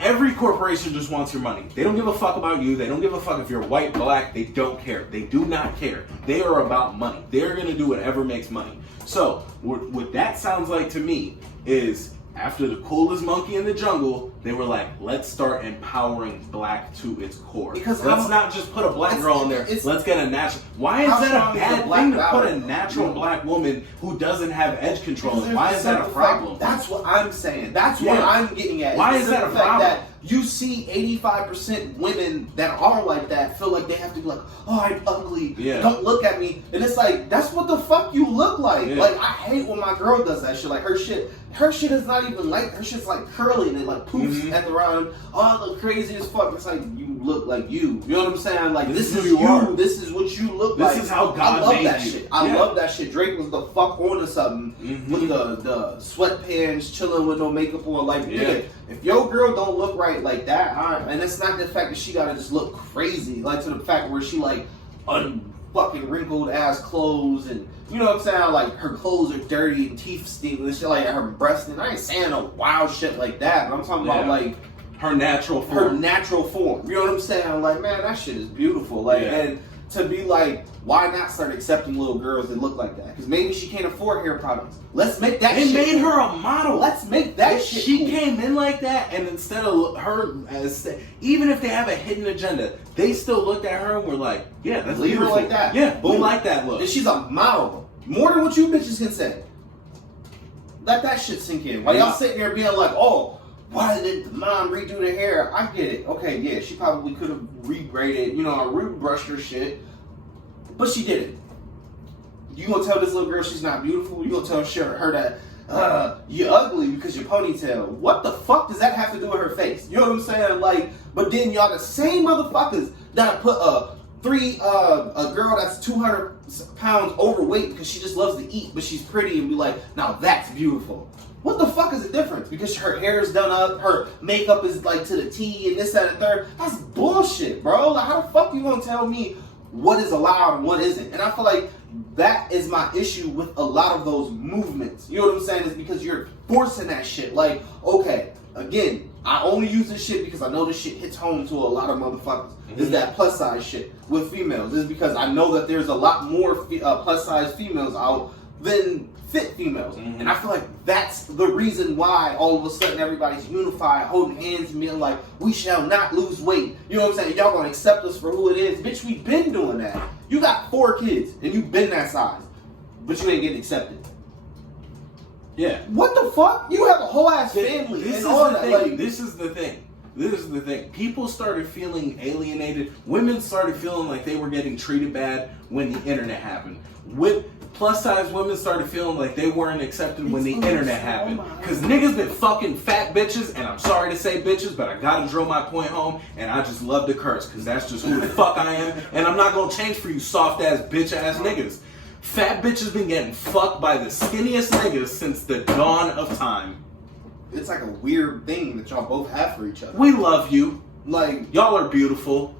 Every corporation just wants your money. They don't give a fuck about you. They don't give a fuck if you're white, black. They don't care. They do not care. They are about money. They're going to do whatever makes money. So what that sounds like to me is after the coolest monkey in the jungle, they were like, let's start empowering black to its core. Because let's not just put a black girl in there. Let's get a natural. Why is that a bad thing to put a natural black woman who doesn't have edge control? Why is that a problem? That's what I'm saying. That's what I'm getting at. Why is that a problem? That you see 85% women that are like that feel like they have to be like, oh, I'm ugly. Yeah. Don't look at me. And it's like, that's what the fuck you look like. Yeah. Like, I hate when my girl does that shit. Like, her shit is not even like, her shit's like curly and it like poofs at the round. Oh, I look crazy as fuck. It's like, you look like you. You know what I'm saying? Like, this is you. This is what you look like. This is how God made that you. Shit. I love that shit. Drake was the fuck onto something with the sweatpants, chilling with no makeup on. Like, nigga, if your girl don't look right like that, and it's not the fact that she gotta just look crazy, like to the fact where she like fucking wrinkled ass clothes and you know what I'm saying, like her clothes are dirty and teeth stink and shit, like her breasts. And I ain't saying no wild shit like that, but I'm talking about like her natural form. Her natural form. You know what I'm saying? Like, man, that shit is beautiful. Like, and to be like, why not start accepting little girls that look like that? Because maybe she can't afford hair products. Let's make that shit. They made her a model. Let's make that shit. She came in like that, and instead of her, even if they have a hidden agenda, they still looked at her and were like, yeah, that's leave beautiful. her like that. Yeah, we like that look. And she's a model. More than what you bitches can say. Let that shit sink in. While y'all sitting there being like, oh, why did the mom redo the hair? I get it. Okay, yeah, she probably could have rebraided, rebrushed her shit. But she did it. You gonna tell this little girl she's not beautiful? You gonna tell her that you're ugly because your ponytail? What the fuck does that have to do with her face? You know what I'm saying? Like, but then y'all the same motherfuckers that put a girl that's 200 pounds overweight because she just loves to eat, but she's pretty, and be like, now that's beautiful. What the fuck is the difference? Because her hair is done up, her makeup is like to the T, and this, that, and third. That's bullshit, bro. Like, how the fuck you gonna tell me what is allowed and what isn't? And I feel like that is my issue with a lot of those movements. You know what I'm saying? Is because you're forcing that shit. Like, okay, again, I only use this shit because I know this shit hits home to a lot of motherfuckers. Is that plus size shit with females. Is because I know that there's a lot more plus size females out than fit females. And I feel like that's the reason why all of a sudden everybody's unified, holding hands and being like, we shall not lose weight. You know what I'm saying? Y'all gonna accept us for who it is. Bitch, we been doing that. You got 4 kids and you been that size, but you ain't getting accepted. Yeah. What the fuck? You have a whole ass family. This is the thing. This is the thing. People started feeling alienated. Women started feeling like they were getting treated bad when the internet happened. With plus size women started feeling like they weren't accepted when the internet happened. Because niggas been fucking fat bitches, and I'm sorry to say bitches, but I gotta drill my point home, and I just love to curse, because that's just who the fuck I am, and I'm not gonna change for you soft ass bitch ass niggas. Fat bitches been getting fucked by the skinniest niggas since the dawn of time. It's like a weird thing that y'all both have for each other. We love you. Like, y'all are beautiful.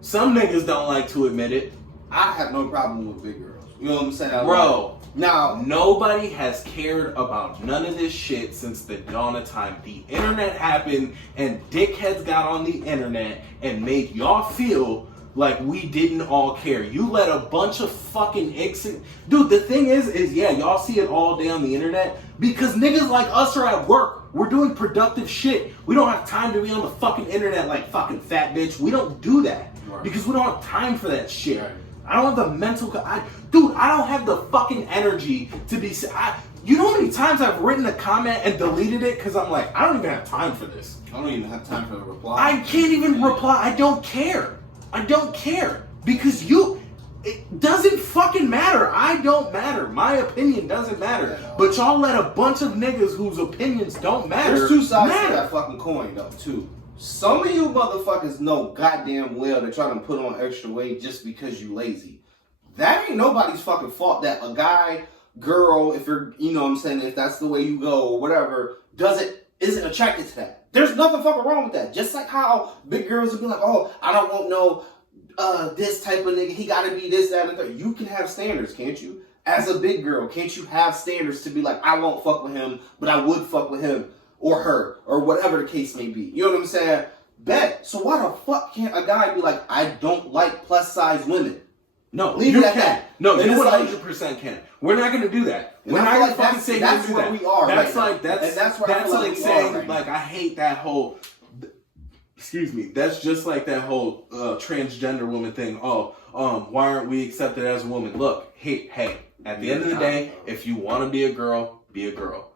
Some niggas don't like to admit it. I have no problem with big girls. You know what I'm saying? Bro, now, nobody has cared about none of this shit since the dawn of time. The internet happened, and dickheads got on the internet and made y'all feel like we didn't all care. You let a bunch of fucking dude, the thing is yeah, y'all see it all day on the internet because niggas like us are at work. We're doing productive shit. We don't have time to be on the fucking internet like fucking fat bitch. We don't do that because we don't have time for that shit. I don't have the mental... I don't have the fucking energy to be... you know how many times I've written a comment and deleted it because I'm like, I don't even have time for this. I don't even have time for the reply. I can't even reply. I don't care. I don't care. Because it doesn't fucking matter. I don't matter. My opinion doesn't matter. But y'all let a bunch of niggas whose opinions don't matter. There's 2 sides to that fucking coin, though, too. Some of you motherfuckers know goddamn well that y'all done put on extra weight just because you lazy. That ain't nobody's fucking fault that a guy, girl, if you're, you know what I'm saying, if that's the way you go or whatever, isn't attracted to that. There's nothing fucking wrong with that. Just like how big girls would be like, oh, I don't want no this type of nigga. He gotta be this, that, and that. You can have standards, can't you? As a big girl, can't you have standards to be like, I won't fuck with him, but I would fuck with him or her or whatever the case may be. You know what I'm saying? Bet. So why the fuck can't a guy be like, I don't like plus size women? No, leave you it at can. that. No, And you it's 100% can. We're not gonna do that. We're not gonna fucking say that's where we are. That's right like now. that's like saying like I hate that whole. Excuse me. That's just like that whole transgender woman thing. Why aren't we accepted as a woman? Look, hey. At the end of the day, if you want to be a girl, be a girl.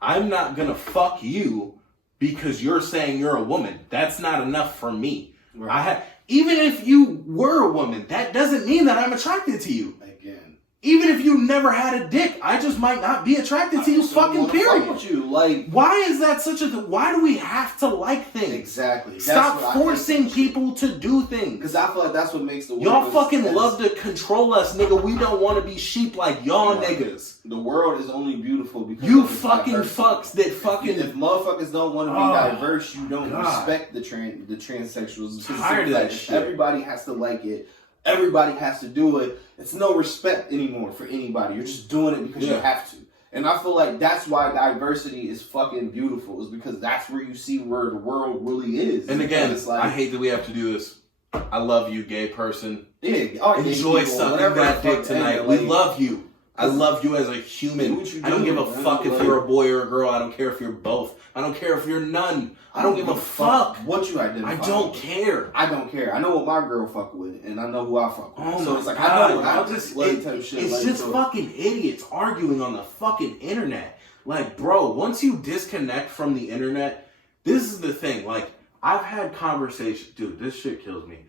I'm not gonna fuck you because you're saying you're a woman. That's not enough for me. Right. Even if you were a woman, that doesn't mean that I'm attracted to you. Again. Even if you never had a dick, I just might not be attracted to you. Fucking period. Fuck with you. Like, why is that such a? Why do we have to like things? Exactly. Stop forcing people to do things. Because I feel like that's what makes the world. Y'all fucking love to control us, nigga. We don't want to be sheep like y'all niggas. The world is only beautiful because you fucking fucks that fucking. If motherfuckers don't want to be diverse, you don't respect the transsexuals. Tired of that shit. Everybody has to like it. Everybody has to do it. It's no respect anymore for anybody. You're just doing it because you have to. And I feel like that's why diversity is fucking beautiful. Is because that's where you see where the world really is. And again, it's like, I hate that we have to do this. I love you, gay person. Yeah, enjoy sucking that dick tonight. We love you. I love you as a human. I don't give a fuck if you're a boy or a girl. I don't care if you're both. I don't care if you're none. I don't give a fuck what you identify. I don't care. I don't care. I know what my girl fuck with, and I know who I fuck with. Oh so it's like God. I just type shit. It's just fucking idiots arguing on the fucking internet. Like, bro, once you disconnect from the internet, this is the thing. Like, I've had conversations, dude. This shit kills me.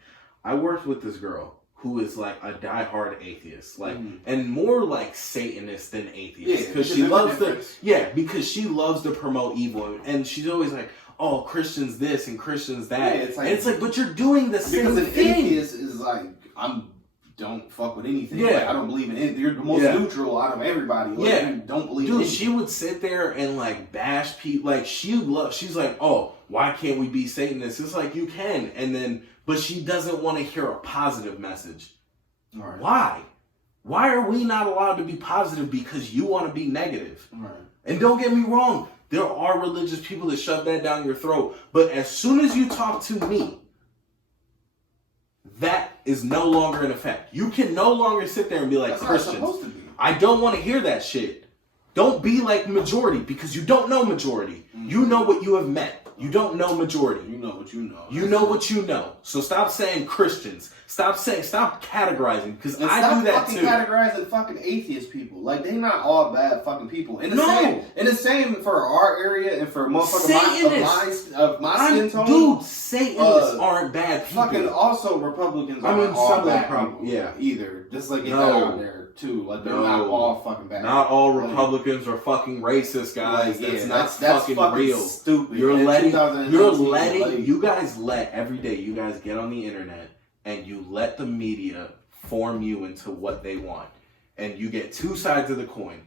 I worked with this girl who is like a diehard atheist, like, and more like Satanist than atheist, because she loves because she loves to promote evil, and she's always like, oh, Christians this and Christians that, and it's like, but you're doing the same thing. Because an atheist is like, don't fuck with anything. Yeah, like, I don't believe in it. You're the most neutral out of everybody. Like, you don't believe. Dude, she would sit there and like bash people. Like she's like, oh, why can't we be Satanists? It's like you can, and then. But she doesn't want to hear a positive message. Right. Why? Why are we not allowed to be positive because you want to be negative? Right. And don't get me wrong, there are religious people that shove that down your throat. But as soon as you talk to me, that is no longer in effect. You can no longer sit there and be like, Christians, I don't want to hear that shit. Don't be like majority because you don't know majority. Mm-hmm. You know what you have met. You don't know majority. You know what you know. You know what you know. So stop saying Christians. Stop categorizing, because I do that too. Stop categorizing fucking atheist people. Like, they not all bad fucking people. And the same for our area and for motherfuckers of my skin tone. Dude, Satanists aren't bad people. Fucking also Republicans aren't all bad people. Yeah. Either. Just like get that out there too. Like, they're not all fucking bad. Not all Republicans are fucking racist, guys. Like, that's fucking real. Stupid. You guys let every day you guys get on the internet and you let the media form you into what they want. And you get two sides of the coin.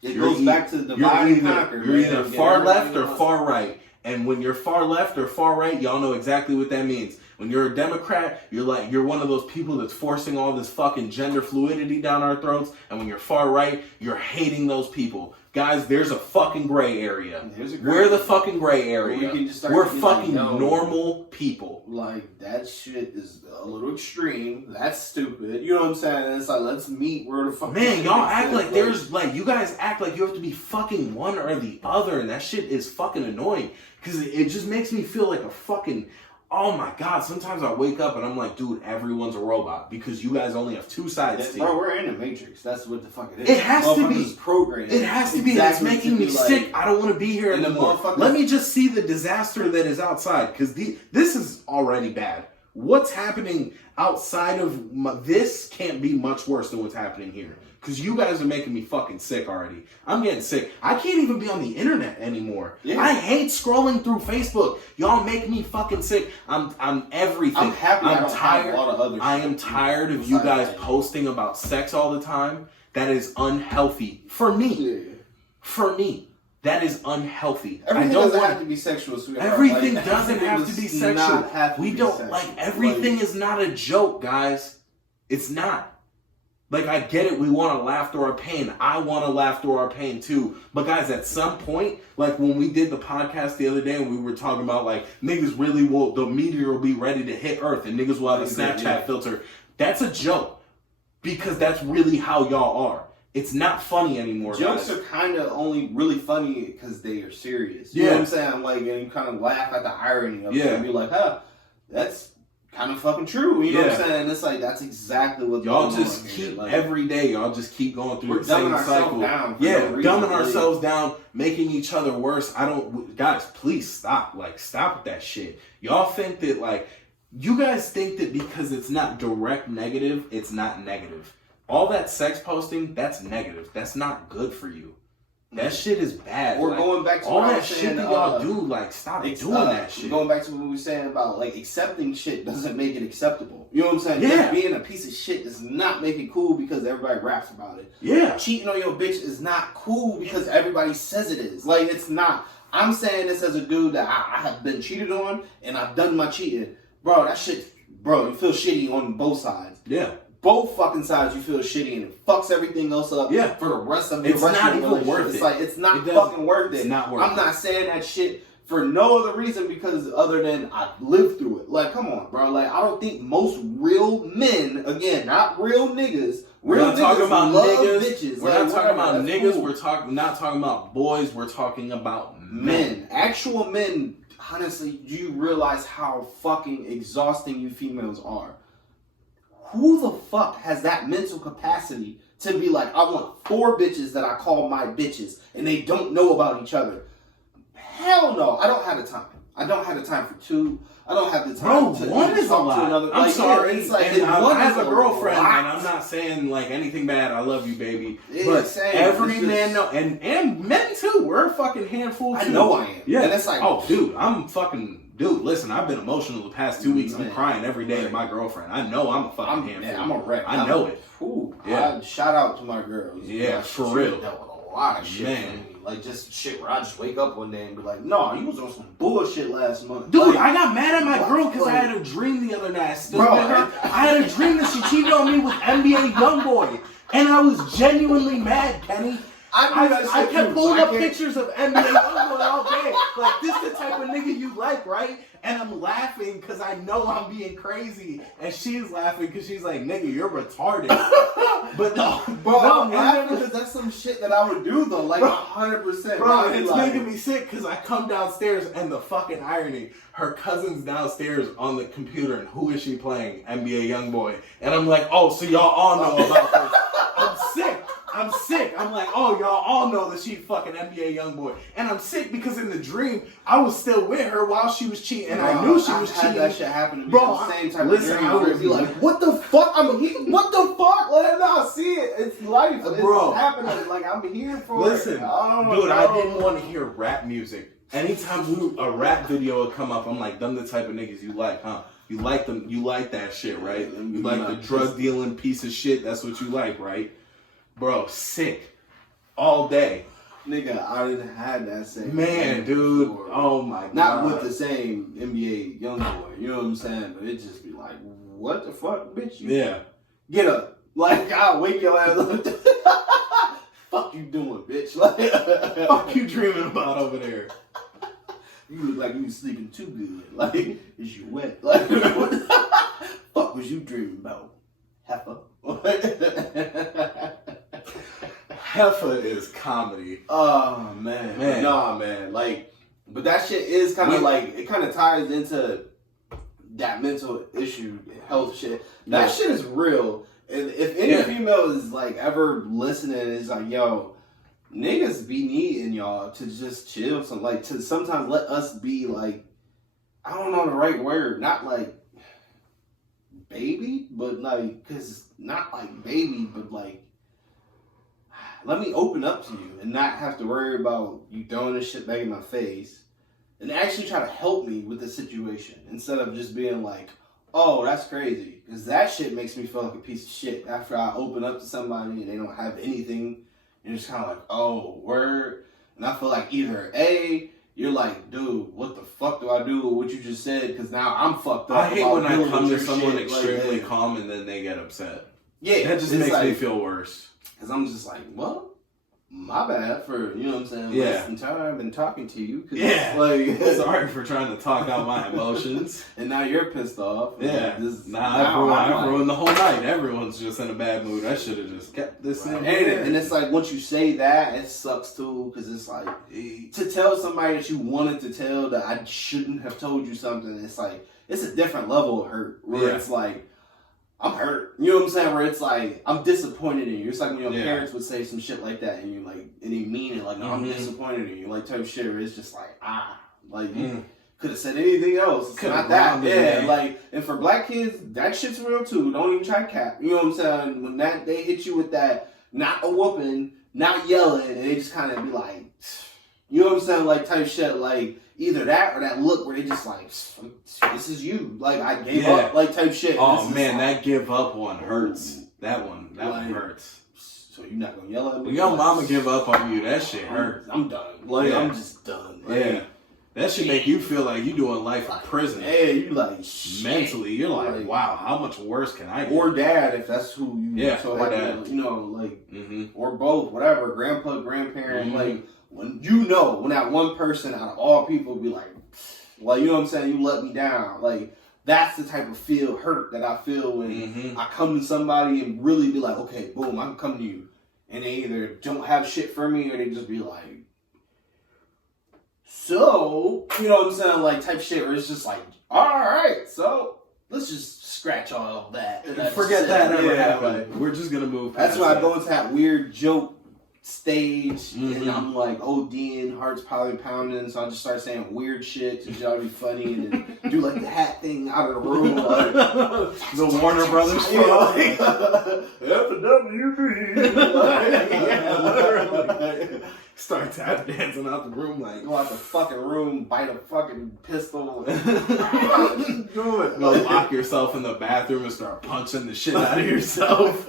It goes back to the divide and conquer. You're either far left or far right. And when you're far left or far right, y'all know exactly what that means. When you're a Democrat, you're one of those people that's forcing all this fucking gender fluidity down our throats. And when you're far right, you're hating those people. Guys, there's a fucking gray area. We're the fucking gray area. We're fucking normal people. Like, that shit is a little extreme. That's stupid. You know what I'm saying? It's like, let's meet where the fuck. Man, y'all act like you guys act like you have to be fucking one or the other, and that shit is fucking annoying. Because it just makes me feel like a fucking. Oh my God, sometimes I wake up and I'm like, dude, everyone's a robot because you guys only have two sides to you. Bro, we're in the Matrix. That's what the fuck it is. It has to be. Programmed. It has to be. It's making me sick. I don't want to be here anymore. Let me just see the disaster that is outside, because this is already bad. What's happening outside of this can't be much worse than what's happening here. Because you guys are making me fucking sick already. I'm getting sick. I can't even be on the internet anymore. Yeah. I hate scrolling through Facebook. Y'all make me fucking sick. I'm everything. I'm happy. I'm tired. I am tired of you guys posting about sex all the time. That is unhealthy for me. Yeah. For me. That is unhealthy. Everything doesn't have to be sexual, sweetheart. Everything doesn't have to be sexual. We don't like everything is not a joke, guys. It's not. Like, I get it, we want to laugh through our pain. I want to laugh through our pain too. But guys, at some point, like when we did the podcast the other day and we were talking about like, niggas really the meteor will be ready to hit Earth and niggas will have a Snapchat filter. That's a joke. because that's really how y'all are. It's not funny anymore. Jokes are kind of only really funny because they are serious. You know what I'm saying? Like, and you kind of laugh at the irony of it. And be like, huh, that's kind of fucking true. You know what I'm saying? It's like, that's exactly what y'all just keep, like, every day, y'all just keep going through the same cycle. Dumbing ourselves down, making each other worse. Guys, please stop. Like, stop with that shit. Y'all think that, like, you guys think that because it's not direct negative, it's not negative. All that sex posting, that's negative. That's not good for you. That shit is bad. We're going back to all that shit that y'all do. Like, stop doing that shit. Going back to what we were saying about, like, accepting shit doesn't make it acceptable. You know what I'm saying? Yeah. Just being a piece of shit does not make it cool because everybody raps about it. Yeah. Cheating on your bitch is not cool because everybody says it is. Like, it's not. I'm saying this as a dude that I have been cheated on and I've done my cheating. Bro, that shit, you feel shitty on both sides. Yeah. Both fucking sides you feel shitty and it fucks everything else up for the rest of your It's not even worth it. It's like, it's not fucking worth it. It's not worth it. I'm not saying that shit for no other reason because other than I lived through it. Like, come on, bro. Like, I don't think most real men, again, not real niggas, we're not talking about niggas. Bitches. We're not talking about niggas. Cool. We're not talking about boys. We're talking about men. Actual men. Honestly, do you realize how fucking exhausting you females are? Who the fuck has that mental capacity to be like, I want 4 bitches that I call my bitches and they don't know about each other? Hell no. I don't have the time. I don't have the time for 2. I don't have the time to one is talk a lot. to another. I'm like, sorry. It's like, and I have a girlfriend, and I'm not saying like anything bad. I love you, baby. But every man know, and men too. We're a fucking handful. I know I am. Yeah. And it's like, oh, dude, I'm fucking. Dude, listen, I've been emotional the past 2 weeks. I'm crying every day at my girlfriend. I know I'm a fucking handful. Man, I'm a wreck. I know it. Shout out to my girls. Yeah, for real. Dealt with a lot of shit. Man. Like, just shit where I just wake up one day and be like, no, you was on some bullshit last month. Dude, like, I got mad at my girl because I had a dream the other night. I had a dream that she cheated on me with NBA Youngboy. And I was genuinely mad, Kenny. I kept pulling up pictures of NBA Youngboy all day. Like, this is the type of nigga you like, right? And I'm laughing because I know I'm being crazy. And she's laughing because she's like, nigga, you're retarded. But no, bro, I'm laughing because that's some shit that I would do, though. Like, 100%. Bro, it's making me sick because I come downstairs and the fucking irony. Her cousin's downstairs on the computer and who is she playing? NBA Youngboy. And I'm like, oh, so y'all all know about this. I'm sick. I'm like, oh, y'all all know that she fucking NBA Youngboy. And I'm sick because in the dream, I was still with her while she was cheating. And I knew she was cheating. That shit happen to me. Bro, the same time. Listen, I would be like, what the fuck? What the fuck? Let him not see it. It's life. It's happening. Like, I'm here for Listen, dude, I didn't want to hear rap music. Anytime a rap video would come up, I'm like, them the type of niggas you like, huh? You like them. You like that shit, right? You like the drug dealing piece of shit. That's what you like, right? Bro, sick. All day. Nigga, I didn't have that same. Man, dude. Before. Oh my god. Not with the same NBA Youngboy. You know what I'm saying? But it just be like, what the fuck, bitch? Get up. Like, I'll wake your ass up. Fuck you doing, bitch? Like, fuck you dreaming about over there? You look like you was sleeping too good. Like, is you wet? Like, what the fuck was you dreaming about? Heifer. Heifer is comedy. Oh, man. Nah, man. Like, but that shit is kind of like, it kind of ties into that mental issue, health shit. That shit is real. And if any female is like ever listening, is like, yo, niggas be needing y'all to just chill. Like, to sometimes let us be like, I don't know the right word. Not like baby, but like, cause not like baby, but like, let me open up to you and not have to worry about you throwing this shit back in my face and actually try to help me with the situation instead of just being like, oh, that's crazy. Because that shit makes me feel like a piece of shit after I open up to somebody and they don't have anything. You're just kind of like, oh, word. And I feel like either A, you're like, dude, what the fuck do I do with what you just said? Because now I'm fucked up. I hate when I come to someone extremely calm and then they get upset. Yeah. That just makes me feel worse. Because I'm just like, well, My bad for, you know what I'm saying, wasting time and talking to you. Yeah. Like, sorry for trying to talk out my emotions. And now you're pissed off. Yeah. I ruined the whole night. Everyone's just in a bad mood. I should have just kept this in. And it's like, once you say that, it sucks too, because it's like, to tell somebody that you wanted to tell that I shouldn't have told you something, it's like, it's a different level of hurt, where it's like, I'm hurt. You know what I'm saying? Where it's like, I'm disappointed in you. It's like when your parents would say some shit like that, and you like, and they mean it, like, no, I'm disappointed in you, like, type shit, where it's just like, like, you could have said anything else. It's not that. Yeah, like, and for black kids, that shit's real too. Don't even try to cap. You know what I'm saying? When they hit you with that, not a whooping, not yelling, and they just kind of be like, you know what I'm saying? Like, type shit, like, either that or that look where they just like, this is you. Like, I gave up, like, type shit. Oh, man, that give up one hurts. That one hurts. So you're not going to yell at me? When your mama give up on you, that shit hurts. I'm done. Like, I'm just done. Like, yeah. That should make you feel like you doing life in prison. Yeah, you like, shit. Mentally, you're like, wow, how much worse can I do? Or dad, if that's who you... Yeah, so or like, dad. You know, like, or both, whatever, grandpa, grandparent, like, when you know, when that one person out of all people be like, you know what I'm saying, you let me down, like, that's the type of hurt that I feel when I come to somebody and really be like, okay, boom, I can come to you, and they either don't have shit for me or they just be like, so, you know what I'm saying, like, type shit where it's just like, all right, so let's just scratch all of that. And forget that ever happened. Like, we're just gonna move past that's why I go into that weird joke stage, and I'm like ODing, heart's probably pounding, so I just start saying weird shit to try to be funny, and then do like the hat thing out of the room, like the Warner Brothers like, FWB, literally. Start tap dancing out the room, like go out the fucking room, bite a fucking pistol, do it. Go lock yourself in the bathroom and start punching the shit out of yourself.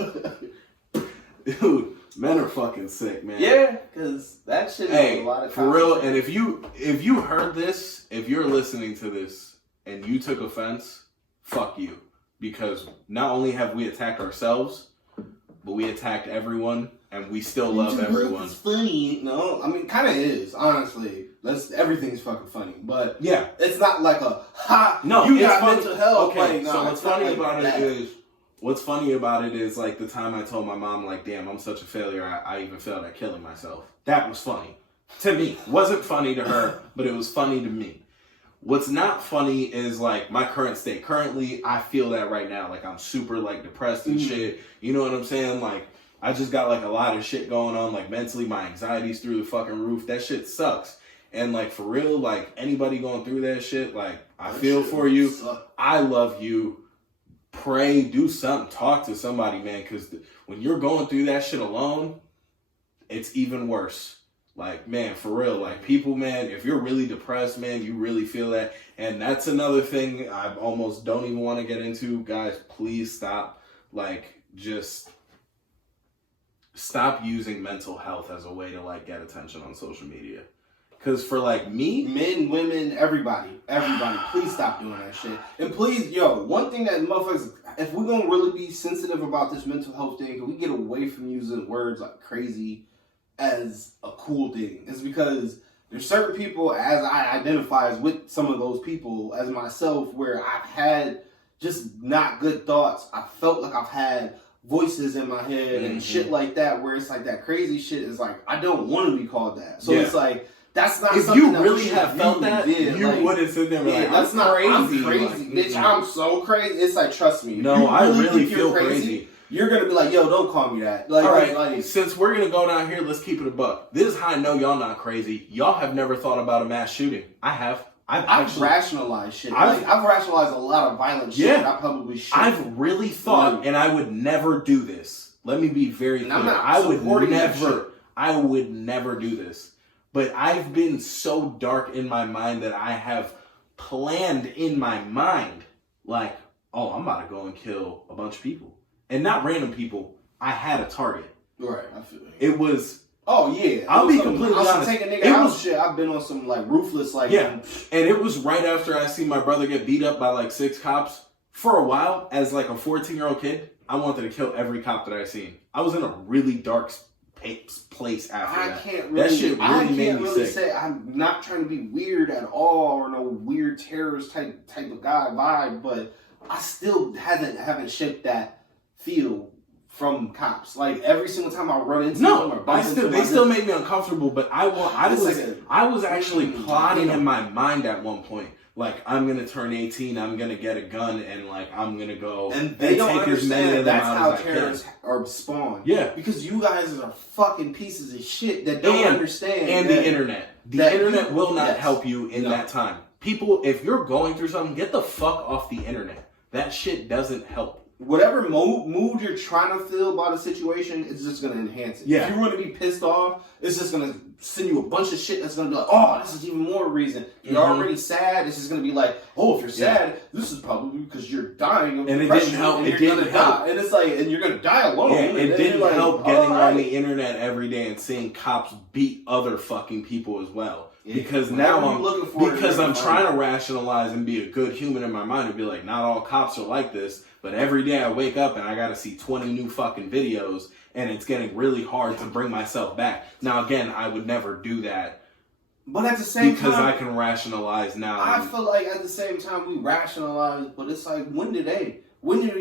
Dude, men are fucking sick, man. Yeah, because that shit is a lot of for real. And if you heard this, if you're listening to this and you took offense, fuck you. Because not only have we attacked ourselves, but we attacked everyone, and we still love everyone. It's funny. No, I mean, kind of is, honestly. Everything's fucking funny. But yeah, it's not like a, no, you got mental health. Okay, like, no, so what's funny like about that. What's funny about it is, like, the time I told my mom, like, damn, I'm such a failure, I even failed at killing myself. That was funny. To me. Wasn't funny to her, but it was funny to me. What's not funny is, like, my current state. Currently, I feel that right now. Like, I'm super, like, depressed and shit. You know what I'm saying? Like, I just got, like, a lot of shit going on. Like, mentally, my anxiety's through the fucking roof. That shit sucks. And, like, for real, like, anybody going through that shit, like, I feel for you. I love you. Pray, do something, talk to somebody, man, because when you're going through that shit alone, it's even worse. Like, man, for real, like, people, man, if you're really depressed, man, you really feel that. And that's another thing I almost don't even want to get into. Guys, please stop. Like, just stop using mental health as a way to, like, get attention on social media. Because for, like, me... Men, women, everybody, please stop doing that shit. And please, one thing that motherfuckers... If we're going to really be sensitive about this mental health thing, can we get away from using words like crazy as a cool thing? It's because there's certain people, as I identify as with some of those people, as myself, where I've had just not good thoughts. I felt like I've had voices in my head and shit like that, where it's like that crazy shit is like, I don't want to be called that. So it's like... That's not if something you that really have felt that, you like, wouldn't sit there and be like, that's not crazy. I'm crazy, like, bitch. I'm so crazy. It's like, trust me. No, I really feel crazy. You're going to be like, yo, don't call me that. Like, all right, like, since we're going to go down here, let's keep it a buck. This is how I know y'all not crazy. Y'all have never thought about a mass shooting. I have. I've rationalized shit. I've rationalized a lot of violent shit that I probably should. I've really thought, and I would never do this. Let me be very clear. I would never do this. But I've been so dark in my mind that I have planned in my mind, like, oh, I'm about to go and kill a bunch of people. And not random people. I had a target. Right, I feel it. It was... Oh, yeah. I'll be completely honest. Take a nigga out shit. I've been on some, like, ruthless, like... Yeah, and it was right after I seen my brother get beat up by, like, 6 cops. For a while, as, like, a 14-year-old kid, I wanted to kill every cop that I seen. I was in a really dark place after I that. Can't really, that shit really made me sick. Say I'm not trying to be weird at all or no weird terrorist type of guy vibe, but I still haven't shipped that feel from cops. Like every single time I run into them or bump into them, they still make me uncomfortable. But I was actually plotting in my mind at one point. Like, I'm gonna turn 18, I'm gonna get a gun, and like I'm gonna go and they don't take as many understand of them that's out how as I terrorists can. are spawned. Yeah, because you guys are fucking pieces of shit that don't understand. And the internet will not help you in that time. People, if you're going through something, get the fuck off the internet. That shit doesn't help. Whatever mood you're trying to feel about a situation, it's just going to enhance it. Yeah. If you want to be pissed off, it's just going to send you a bunch of shit that's going to be like, oh, this is even more reason. You're already sad. It's just going to be like, oh, if you're sad, this is probably because you're dying of depression. And it didn't help. It didn't help. And it's like, and you're going to die alone. Yeah, it didn't help getting on the internet every day and seeing cops beat other fucking people as well. Yeah. Because now I'm trying to rationalize and be a good human in my mind and be like, not all cops are like this. But every day I wake up and I got to see 20 new fucking videos, and it's getting really hard to bring myself back. Now, again, I would never do that. But at the same time, because I can rationalize now. I feel like at the same time we rationalize, but it's like, when do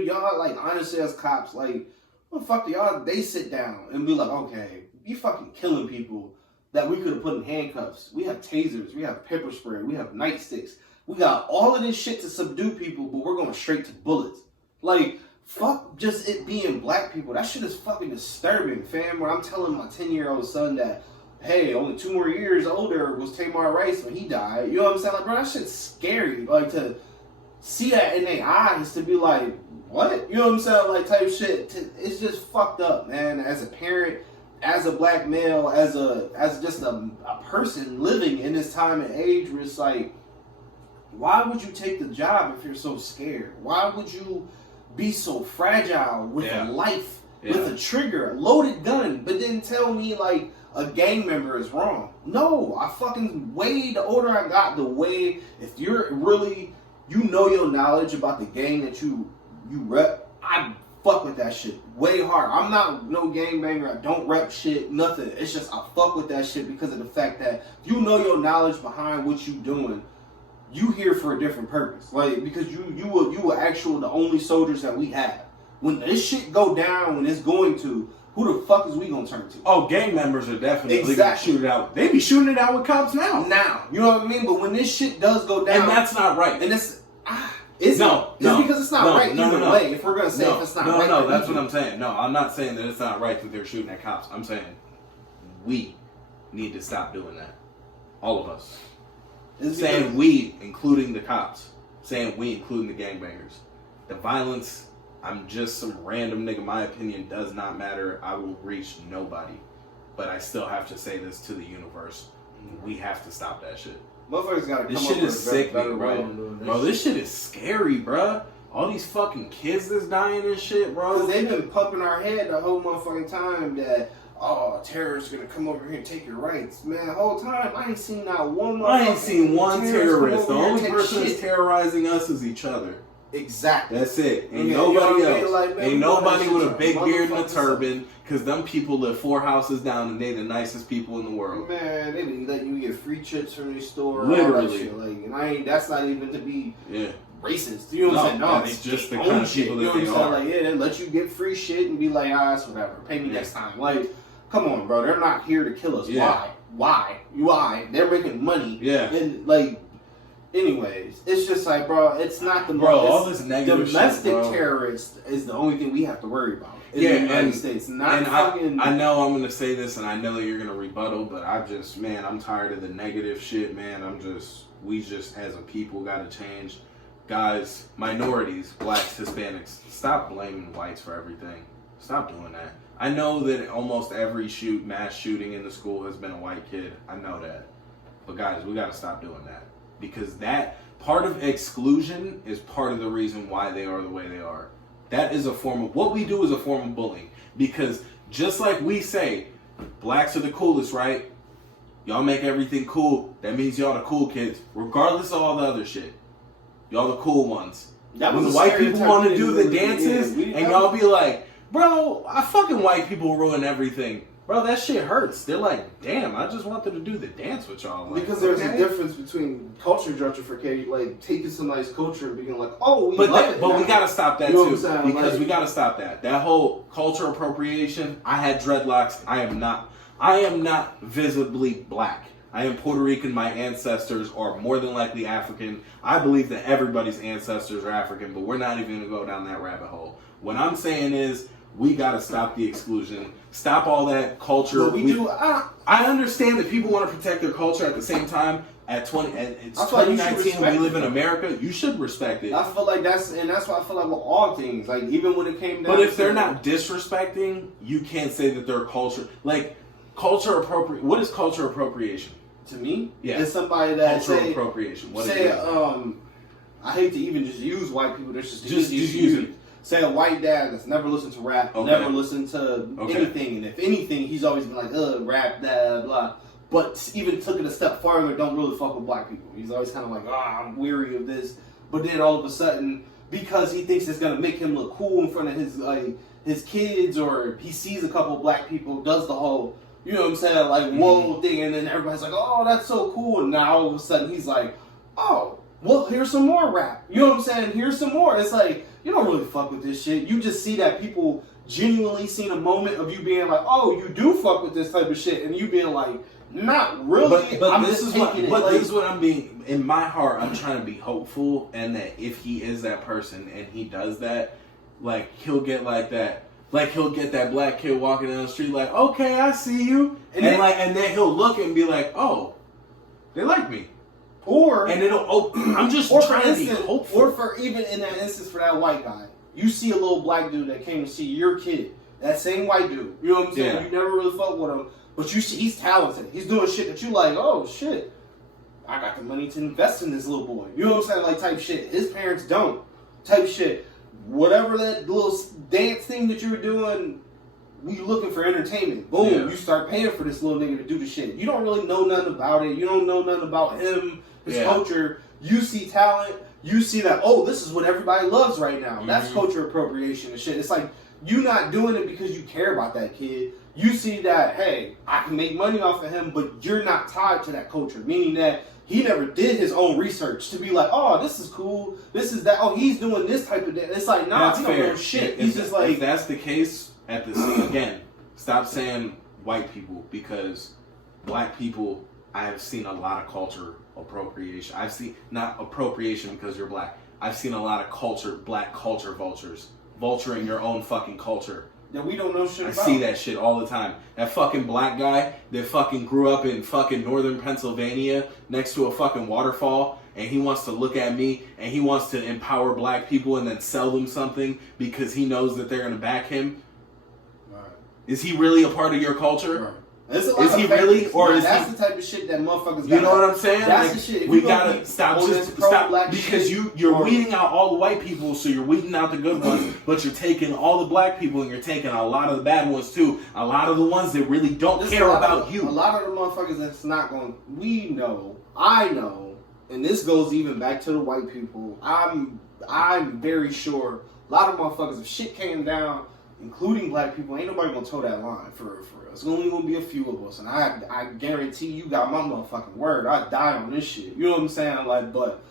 y'all, like, honestly as cops, like, what the fuck do y'all, they sit down and be like, okay, you fucking killing people that we could have put in handcuffs. We have tasers, we have pepper spray, we have nightsticks. We got all of this shit to subdue people, but we're going straight to bullets. Like, fuck just it being black people. That shit is fucking disturbing, fam. When I'm telling my 10-year-old son that, hey, only 2 more years older was Tamar Rice when he died. You know what I'm saying? Like, bro, that shit's scary. Like, to see that in their eyes, to be like, what? You know what I'm saying? Like, type shit. It's just fucked up, man. As a parent, as a black male, as just a person living in this time and age where it's like, why would you take the job if you're so scared? Why would you be so fragile with a life, with a trigger, a loaded gun, but then tell me like a gang member is wrong? No, I fucking, way the older I got, the way, if you're really, you know your knowledge about the gang that you rep, I fuck with that shit way hard. I'm not no gangbanger, I don't rep shit, nothing. It's just I fuck with that shit because of the fact that you know your knowledge behind what you doing. You here for a different purpose, like, because you were actual the only soldiers that we have. When this shit go down, when it's going to, who the fuck is we gonna turn to? Oh, gang members are definitely gonna shoot it out. They be shooting it out with cops now. You know what I mean? But when this shit does go down, and that's not right. And it's because it's not right either way. If we're gonna say if it's not right, no, that's what I'm saying. No, I'm not saying that it's not right that they're shooting at cops. I'm saying we need to stop doing that. All of us. Saying we, including the cops. Saying we, including the gangbangers. The violence, I'm just some random nigga. My opinion does not matter. I will reach nobody. But I still have to say this to the universe. We have to stop that shit. Motherfuckers gotta come this shit is sick, bro. Bro, this shit is scary, bro. All these fucking kids that's dying and shit, bro. Because they've been pumping our head the whole motherfucking time that, oh, terrorists gonna come over here and take your rights. Man, the whole time, I ain't seen not one. I ain't seen one terrorist. The only person that's terrorizing us is each other. Exactly. That's it. Ain't nobody else. Like, ain't nobody with a big beard and a turban. Because them people live 4 houses down and they the nicest people in the world. Man, they be letting you get free chips from their store. Literally. Like, and that's not even to be racist. You know what I'm saying? No, it's just the kind of people that they are. Like, yeah, they let you get free shit and be like, that's whatever. Pay me next time. Like, come on, bro. They're not here to kill us. Yeah. Why? They're making money. Yeah. And, like, anyways, it's just like, bro, it's not the all this negative domestic shit, terrorist is the only thing we have to worry about. In the United States. Not fucking. I know I'm gonna say this, and I know you're gonna rebuttal, but I'm tired of the negative shit, man. We just as a people gotta change, guys. Minorities, blacks, Hispanics, stop blaming whites for everything. Stop doing that. I know that almost every mass shooting in the school has been a white kid. I know that, but guys, we gotta stop doing that. Because that part of exclusion is part of the reason why they are the way they are. That is what we do is a form of bullying. Because just like we say, blacks are the coolest, right? Y'all make everything cool. That means y'all the cool kids, regardless of all the other shit. Y'all the cool ones. When the white people want to do the dances, and y'all be like, bro, fucking white people ruin everything. Bro, that shit hurts. They're like, damn, I just wanted to do the dance with y'all. Like, because there's a difference between culture gentrification, like taking somebody's culture and being like, oh, we love it. But we gotta stop that You know too. what I'm saying? Because Like, we gotta stop that. That whole culture appropriation. I had dreadlocks. I am not visibly black. I am Puerto Rican. My ancestors are more than likely African. I believe that everybody's ancestors are African, but we're not even gonna go down that rabbit hole. What I'm saying is, we gotta stop the exclusion. Stop all that culture. I understand that people want to protect their culture. At the same time, it's 2019. We live in America. You should respect it. I feel like that's why I feel like with all things, like even when it came down. But if they're not disrespecting, you can't say that they're culture. Like culture appropriate. What is culture appropriation? To me, yeah, it's somebody that cultural appropriation. What say, is it? I hate to even just use white people. There's just use it. Say a white dad that's never listened to rap, never listened to anything, and if anything, he's always been like, rap, blah, blah. But even took it a step farther, don't really fuck with black people. He's always kind of like, I'm weary of this. But then all of a sudden, because he thinks it's gonna make him look cool in front of his kids, or he sees a couple of black people, does the whole, you know what I'm saying, like whoa thing, and then everybody's like, oh, that's so cool. And now all of a sudden he's like, oh, well, here's some more rap. You know what I'm saying? Here's some more. It's like, you don't really fuck with this shit. You just see that people genuinely seen a moment of you being like, oh, you do fuck with this type of shit, and you being like, not really. But I'm this just is what. taking it. But Like, this is what I'm being. In my heart, I'm trying to be hopeful, and that if he is that person and he does that, like he'll get like that. Like he'll get that black kid walking down the street, like, okay, I see you, and then he'll look and be like, oh, they like me. And it'll. I'm just trying to be hopeful. Or for even in that instance for that white guy, you see a little black dude that came to see your kid. That same white dude. You know what I'm saying? Yeah. You never really fuck with him, but you see he's talented. He's doing shit that you like. Oh shit, I got the money to invest in this little boy. You know what I'm saying? Like type shit. His parents don't. Type shit. Whatever that little dance thing that you were doing. We looking for entertainment. Boom, you start paying for this little nigga to do the shit. You don't really know nothing about it. You don't know nothing about him, his culture. You see talent. You see that, oh, this is what everybody loves right now. Mm-hmm. That's culture appropriation and shit. It's like, you not doing it because you care about that kid. You see that, hey, I can make money off of him, but you're not tied to that culture. Meaning that he never did his own research to be like, oh, this is cool. This is that. Oh, he's doing this type of dance. It's like, nah, that's he fair. don't know shit. He's just like, if that's the case, at this again, stop saying white people, because black people, I have seen a lot of culture appropriation. I've seen, not appropriation because you're black, I've seen a lot of black culture vulturing your own fucking culture. That we don't know shit about. I see that shit all the time. That fucking black guy that fucking grew up in fucking northern Pennsylvania next to a fucking waterfall, and he wants to look at me and he wants to empower black people and then sell them something because he knows that they're going to back him. Right. Is he really a part of your culture? Right. Is he really, or is that's he? the type of shit that motherfuckers. You know what I'm saying? That's like, the shit. We gotta stop because you're weeding out all the white people, so you're weeding out the good ones, but you're taking all the black people and you're taking a lot of the bad ones too. A lot of the ones that really don't care about you. A lot of the motherfuckers that's not going. We know. I know, and this goes even back to the white people. I'm very sure a lot of motherfuckers, if shit came down, including black people, ain't nobody gonna toe that line for us. It's only gonna be a few of us, and I guarantee you got my motherfucking word. I die on this shit. You know what I'm saying? Like, but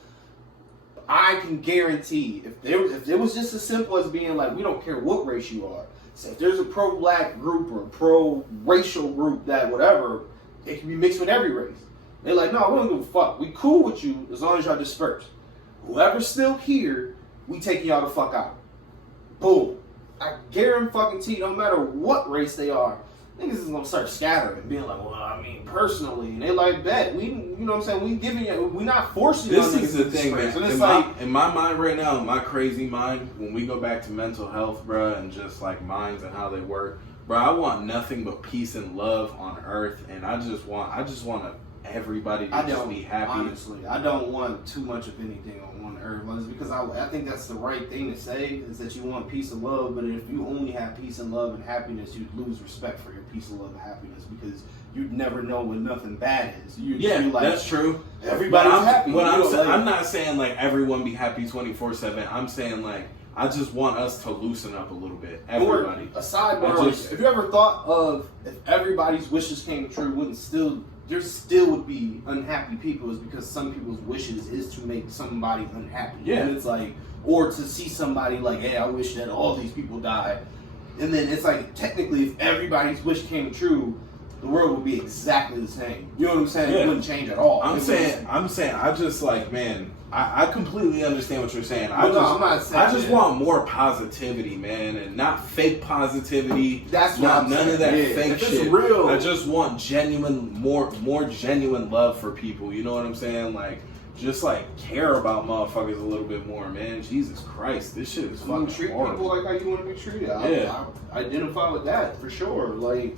I can guarantee if it was just as simple as being like, we don't care what race you are. So if there's a pro-black group or a pro-racial group that whatever, it can be mixed with every race. They're like, no, we don't give a fuck. We cool with you as long as y'all disperse. Whoever's still here, we taking y'all the fuck out. Boom. I guarantee no matter what race they are, niggas is gonna start scattering, being like, well, I mean, personally, and they like that. We, you know what I'm saying? We giving you, we not forcing you. This is the thing, man. In my mind right now, in my crazy mind, when we go back to mental health, bro, and just like minds and how they work, bro, I want nothing but peace and love on earth, and I just want everybody to just be happy. Honestly, I don't want too much of anything on earth, because I think that's the right thing to say, is that you want peace and love, but if you only have peace and love and happiness, you'd lose respect for your peace and love and happiness, because you'd never know when nothing bad is. Like, that's true. Everybody's happy. I'm not saying like everyone be happy 24/7. I'm saying like I just want us to loosen up a little bit. Everybody. A sidebar. If you ever thought of if everybody's wishes came true, there still would be unhappy people, is because some people's wishes is to make somebody unhappy. Yeah. And it's like, or to see somebody like, hey, I wish that all these people died. And then it's like, technically, if everybody's wish came true, the world would be exactly the same. You know what I'm saying? Yeah. It wouldn't change at all. I'm saying, I just like, man, I completely understand what you're saying. I'm not saying I just want more positivity, man, and not fake positivity. That's not what none of that fake if shit. It's real. I just want more genuine love for people. You know what I'm saying? Like, just like care about motherfuckers a little bit more, man. Jesus Christ, this shit is fucking treat horrible. people like how you want to be treated. Yeah. I identify with that for sure. Like,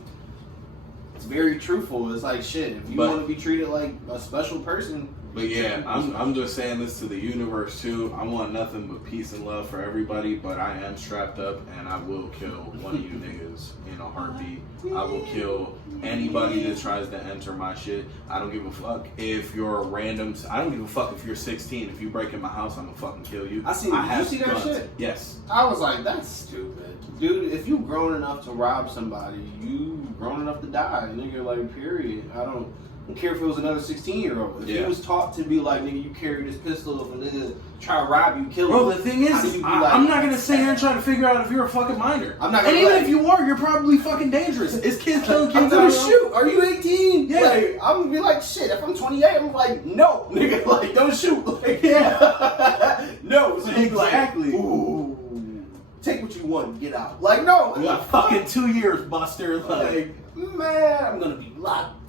it's very truthful. It's like, shit, if you want to be treated like a special person. But yeah, I'm just saying this to the universe too. I want nothing but peace and love for everybody, but I am strapped up and I will kill one of you niggas in a heartbeat. I will kill anybody that tries to enter my shit. I don't give a fuck if you're a random. I don't give a fuck if you're 16. If you break in my house, I'm gonna fucking kill you. Did you see that guns. shit? Yes. I was like, that's stupid. Dude, if you grown enough to rob somebody, you grown enough to die. Nigga, like, period. I don't care if it was another 16-year-old. If he was taught to be like, nigga, you carry this pistol, if a nigga try to rob you, kill him. Bro, the thing is, I'm not gonna sit here and try to figure out if you're a fucking minor. I'm not and gonna even if you are, you're probably fucking dangerous. Is kids killing kids? I'm gonna shoot. Are you 18? Yeah. Like, I'm gonna be like, shit, if I'm 28, I'm like, no, nigga, like, don't shoot. Like, yeah. No. So Exactly. Like, ooh, take what you want and get out. Like, no. We got fucking 2 years, Buster. Like, man, I'm gonna be locked,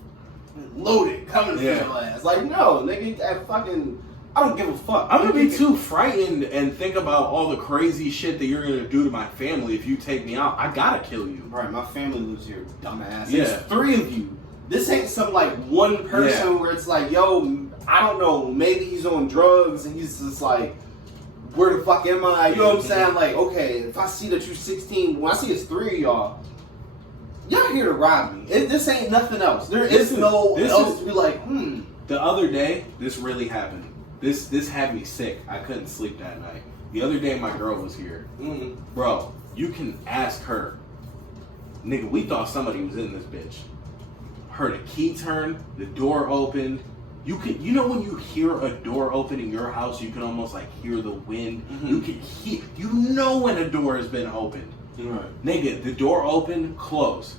loaded, coming for your ass. Like, no, nigga, that fucking, I don't give a fuck. I'm gonna be too frightened and think about all the crazy shit that you're gonna do to my family if you take me out. I gotta kill you. Right, my family lives here, dumbass. Yeah. There's 3 of you. This ain't some like one person where it's like, yo, I don't know, maybe he's on drugs and he's just like, where the fuck am I? You know what I'm saying? Like, okay, if I see that you're 16, when I see it's 3 of y'all here to rob me. This ain't nothing else. There is no else to be like, The other day, this really happened. This had me sick. I couldn't sleep that night. The other day, my girl was here. Bro, you can ask her. Nigga, we thought somebody was in this bitch. Heard a key turn, the door opened. You know when you hear a door open in your house, you can almost like hear the wind. You can hear, you know when a door has been opened. Right. Nigga, the door opened, closed.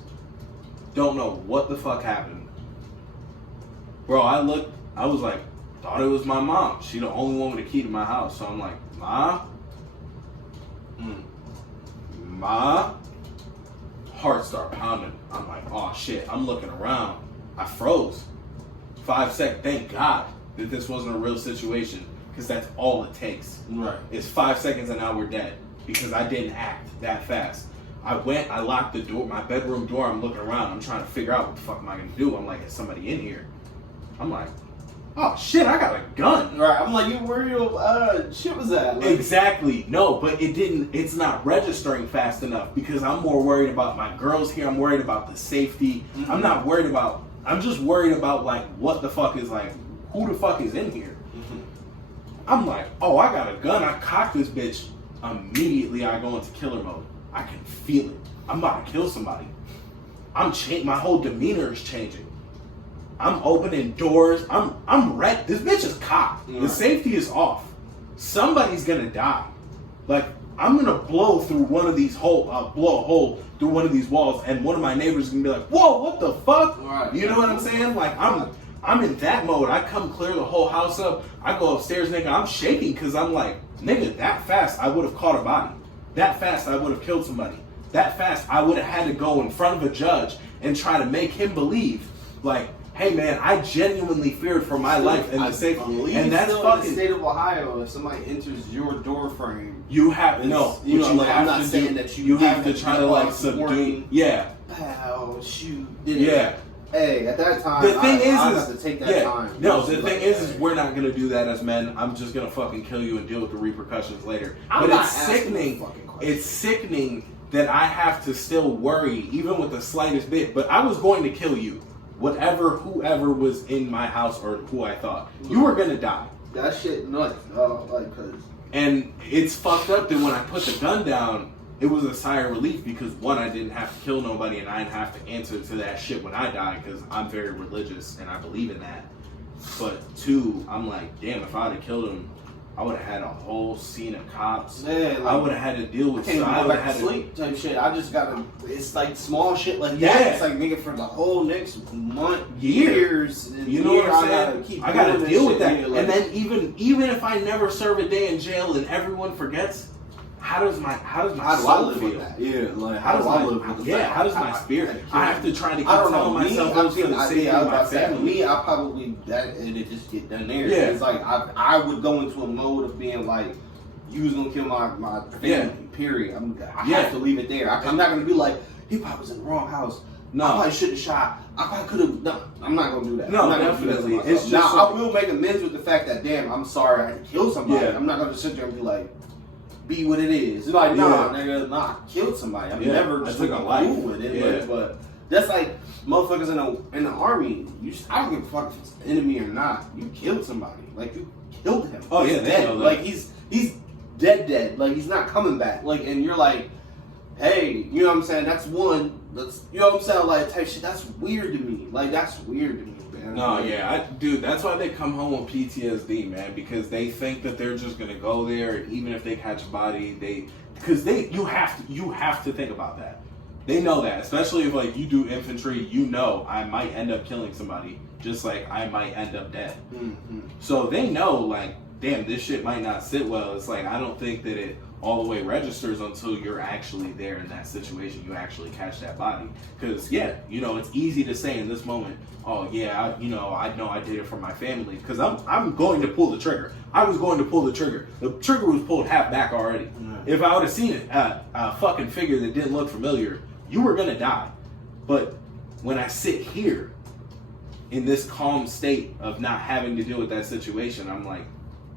Don't know what the fuck happened. Bro, I looked, I was like, thought it was my mom. She the only one with a key to my house. So I'm like, Ma? Ma? Heart start pounding. I'm like, oh shit. I'm looking around. I froze. 5 seconds. Thank God that this wasn't a real situation, because that's all it takes. Right. It's 5 seconds and now we're dead, because I didn't act that fast. I went, I locked the door, my bedroom door. I'm looking around. I'm trying to figure out what the fuck am I going to do. I'm like, is somebody in here? I'm like, oh shit, I got a gun. Right. I'm like, where your shit was at? Like, Exactly. No, but it's not registering fast enough, because I'm more worried about my girls here. I'm worried about the safety. I'm just worried about like what the fuck is like, who the fuck is in here? I'm like, oh, I got a gun. I cock this bitch. Immediately I go into killer mode. I can feel it. I'm about to kill somebody. My whole demeanor is changing. I'm opening doors. I'm ready. This bitch is cocked. The safety is off. Somebody's gonna die. Like, I'm gonna blow through one of these blow a hole through one of these walls, and one of my neighbors is gonna be like, whoa, what the fuck? Right. You know what I'm saying? Like, I'm in that mode. I come clear the whole house up. I go upstairs, nigga. I'm shaking because I'm like, nigga, that fast I would have caught a body. That fast I would have killed somebody. That fast I would have had to go in front of a judge and try to make him believe, like, hey man, I genuinely feared for my life and the safety. And that's fucking. In the state of Ohio, if somebody enters your door frame, you have I'm not saying that you have to try to like subdue. Yeah. Pow, shoot. Yeah. Hey, at that time, the thing I have to take that time. No, the thing is we're not gonna do that as men. I'm just gonna fucking kill you and deal with the repercussions later. But it's sickening. It's sickening that I have to still worry, even with the slightest bit. But I was going to kill you. Whoever was in my house or who I thought. You were gonna die. That shit nuts, like, cause And it's fucked up that when I put the gun down, it was a sigh of relief because one, I didn't have to kill nobody and I didn't have to answer to that shit when I die because I'm very religious and I believe in that. But two, I'm like, damn, if I'd have killed him, I would have had a whole scene of cops. Yeah, like, I would have had to deal with. I can't I go would back have to had sleep type shit. I just gotta. It's like small shit like Yeah. that. It's like nigga for the whole next month, years. You know what I'm saying? I gotta deal with that. Here, like, and then even if I never serve a day in jail and everyone forgets, how does my how do I soul live feel? with that? Yeah, like How does I my live with yeah? that? How does my spirit? I have to try to keep I don't telling know. myself Me, those for the safety of my family. Me, I probably that it'd just get done there. Yeah. It's like I would go into a mode of being like, you was gonna kill my family. Yeah. Period. I have to leave it there. I'm not gonna be like, he probably was in the wrong house. No. I probably shouldn't have shot. I probably could have. No, I'm not gonna do that. No, I'm not gonna do that to definitely. myself. It's just now like- I will make amends with the fact that damn, I'm sorry I killed somebody. Yeah. I'm not gonna sit there and be like, be what it is. It's like, nah, Yeah. nigga, nah, I killed somebody. I'm Yeah, never I just took gonna a life. cool with it. Yeah. But that's like motherfuckers in the army. I don't give a fuck if it's an enemy or not. You killed somebody. Like you killed him. Oh, He's yeah, they dead. know that. Like he's dead. Like he's not coming back. Like and you're like, hey, you know what I'm saying? That's one. That's you know what I'm saying? Like type shit. That's weird to me. Like that's weird to me, man. No, yeah, dude, that's why they come home with PTSD, man, because they think that they're just gonna go there, and even if they catch a body, you have to think about that. They know that, especially if like you do infantry, you know I might end up killing somebody, just like I might end up dead. Mm-hmm. So they know, like, damn, this shit might not sit well. It's like I don't think that it all the way registers until you're actually there in that situation. You actually catch that body, because yeah, you know it's easy to say in this moment, oh yeah, I know I did it for my family, because I'm going to pull the trigger. I was going to pull the trigger. The trigger was pulled half back already. Mm-hmm. If I would have seen it, a fucking figure that didn't look familiar, you were gonna die. But when I sit here in this calm state of not having to deal with that situation, I'm like,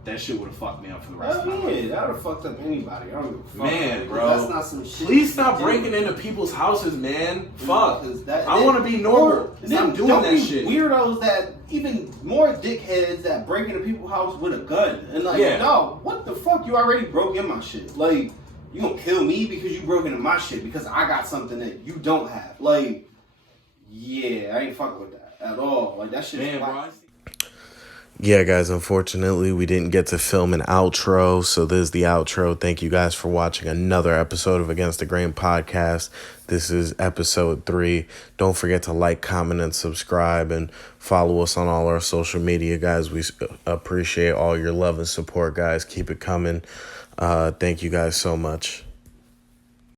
that shit would have fucked me up for the rest of my life. Yeah, that would have fucked up anybody. I don't give a fuck. Man, Like, bro. That's not some shit. Please stop you breaking do. into people's houses, man. Fuck. 'Cause I want to be normal. Stop doing don't that be shit. Weirdos that even more dickheads that break into people's house with a gun and like, Yeah. no, what the fuck? You already broke in my shit. Like, you gonna kill me because you broke into my shit because I got something that you don't have. Like, yeah, I ain't fucking with that at all. Like that shit. Man, bro. Yeah, guys, unfortunately, we didn't get to film an outro, so this is the outro. Thank you guys for watching another episode of Against the Grain podcast. This is episode 3. Don't forget to like, comment, and subscribe, and follow us on all our social media, guys. We appreciate all your love and support, guys. Keep it coming. Thank you guys so much.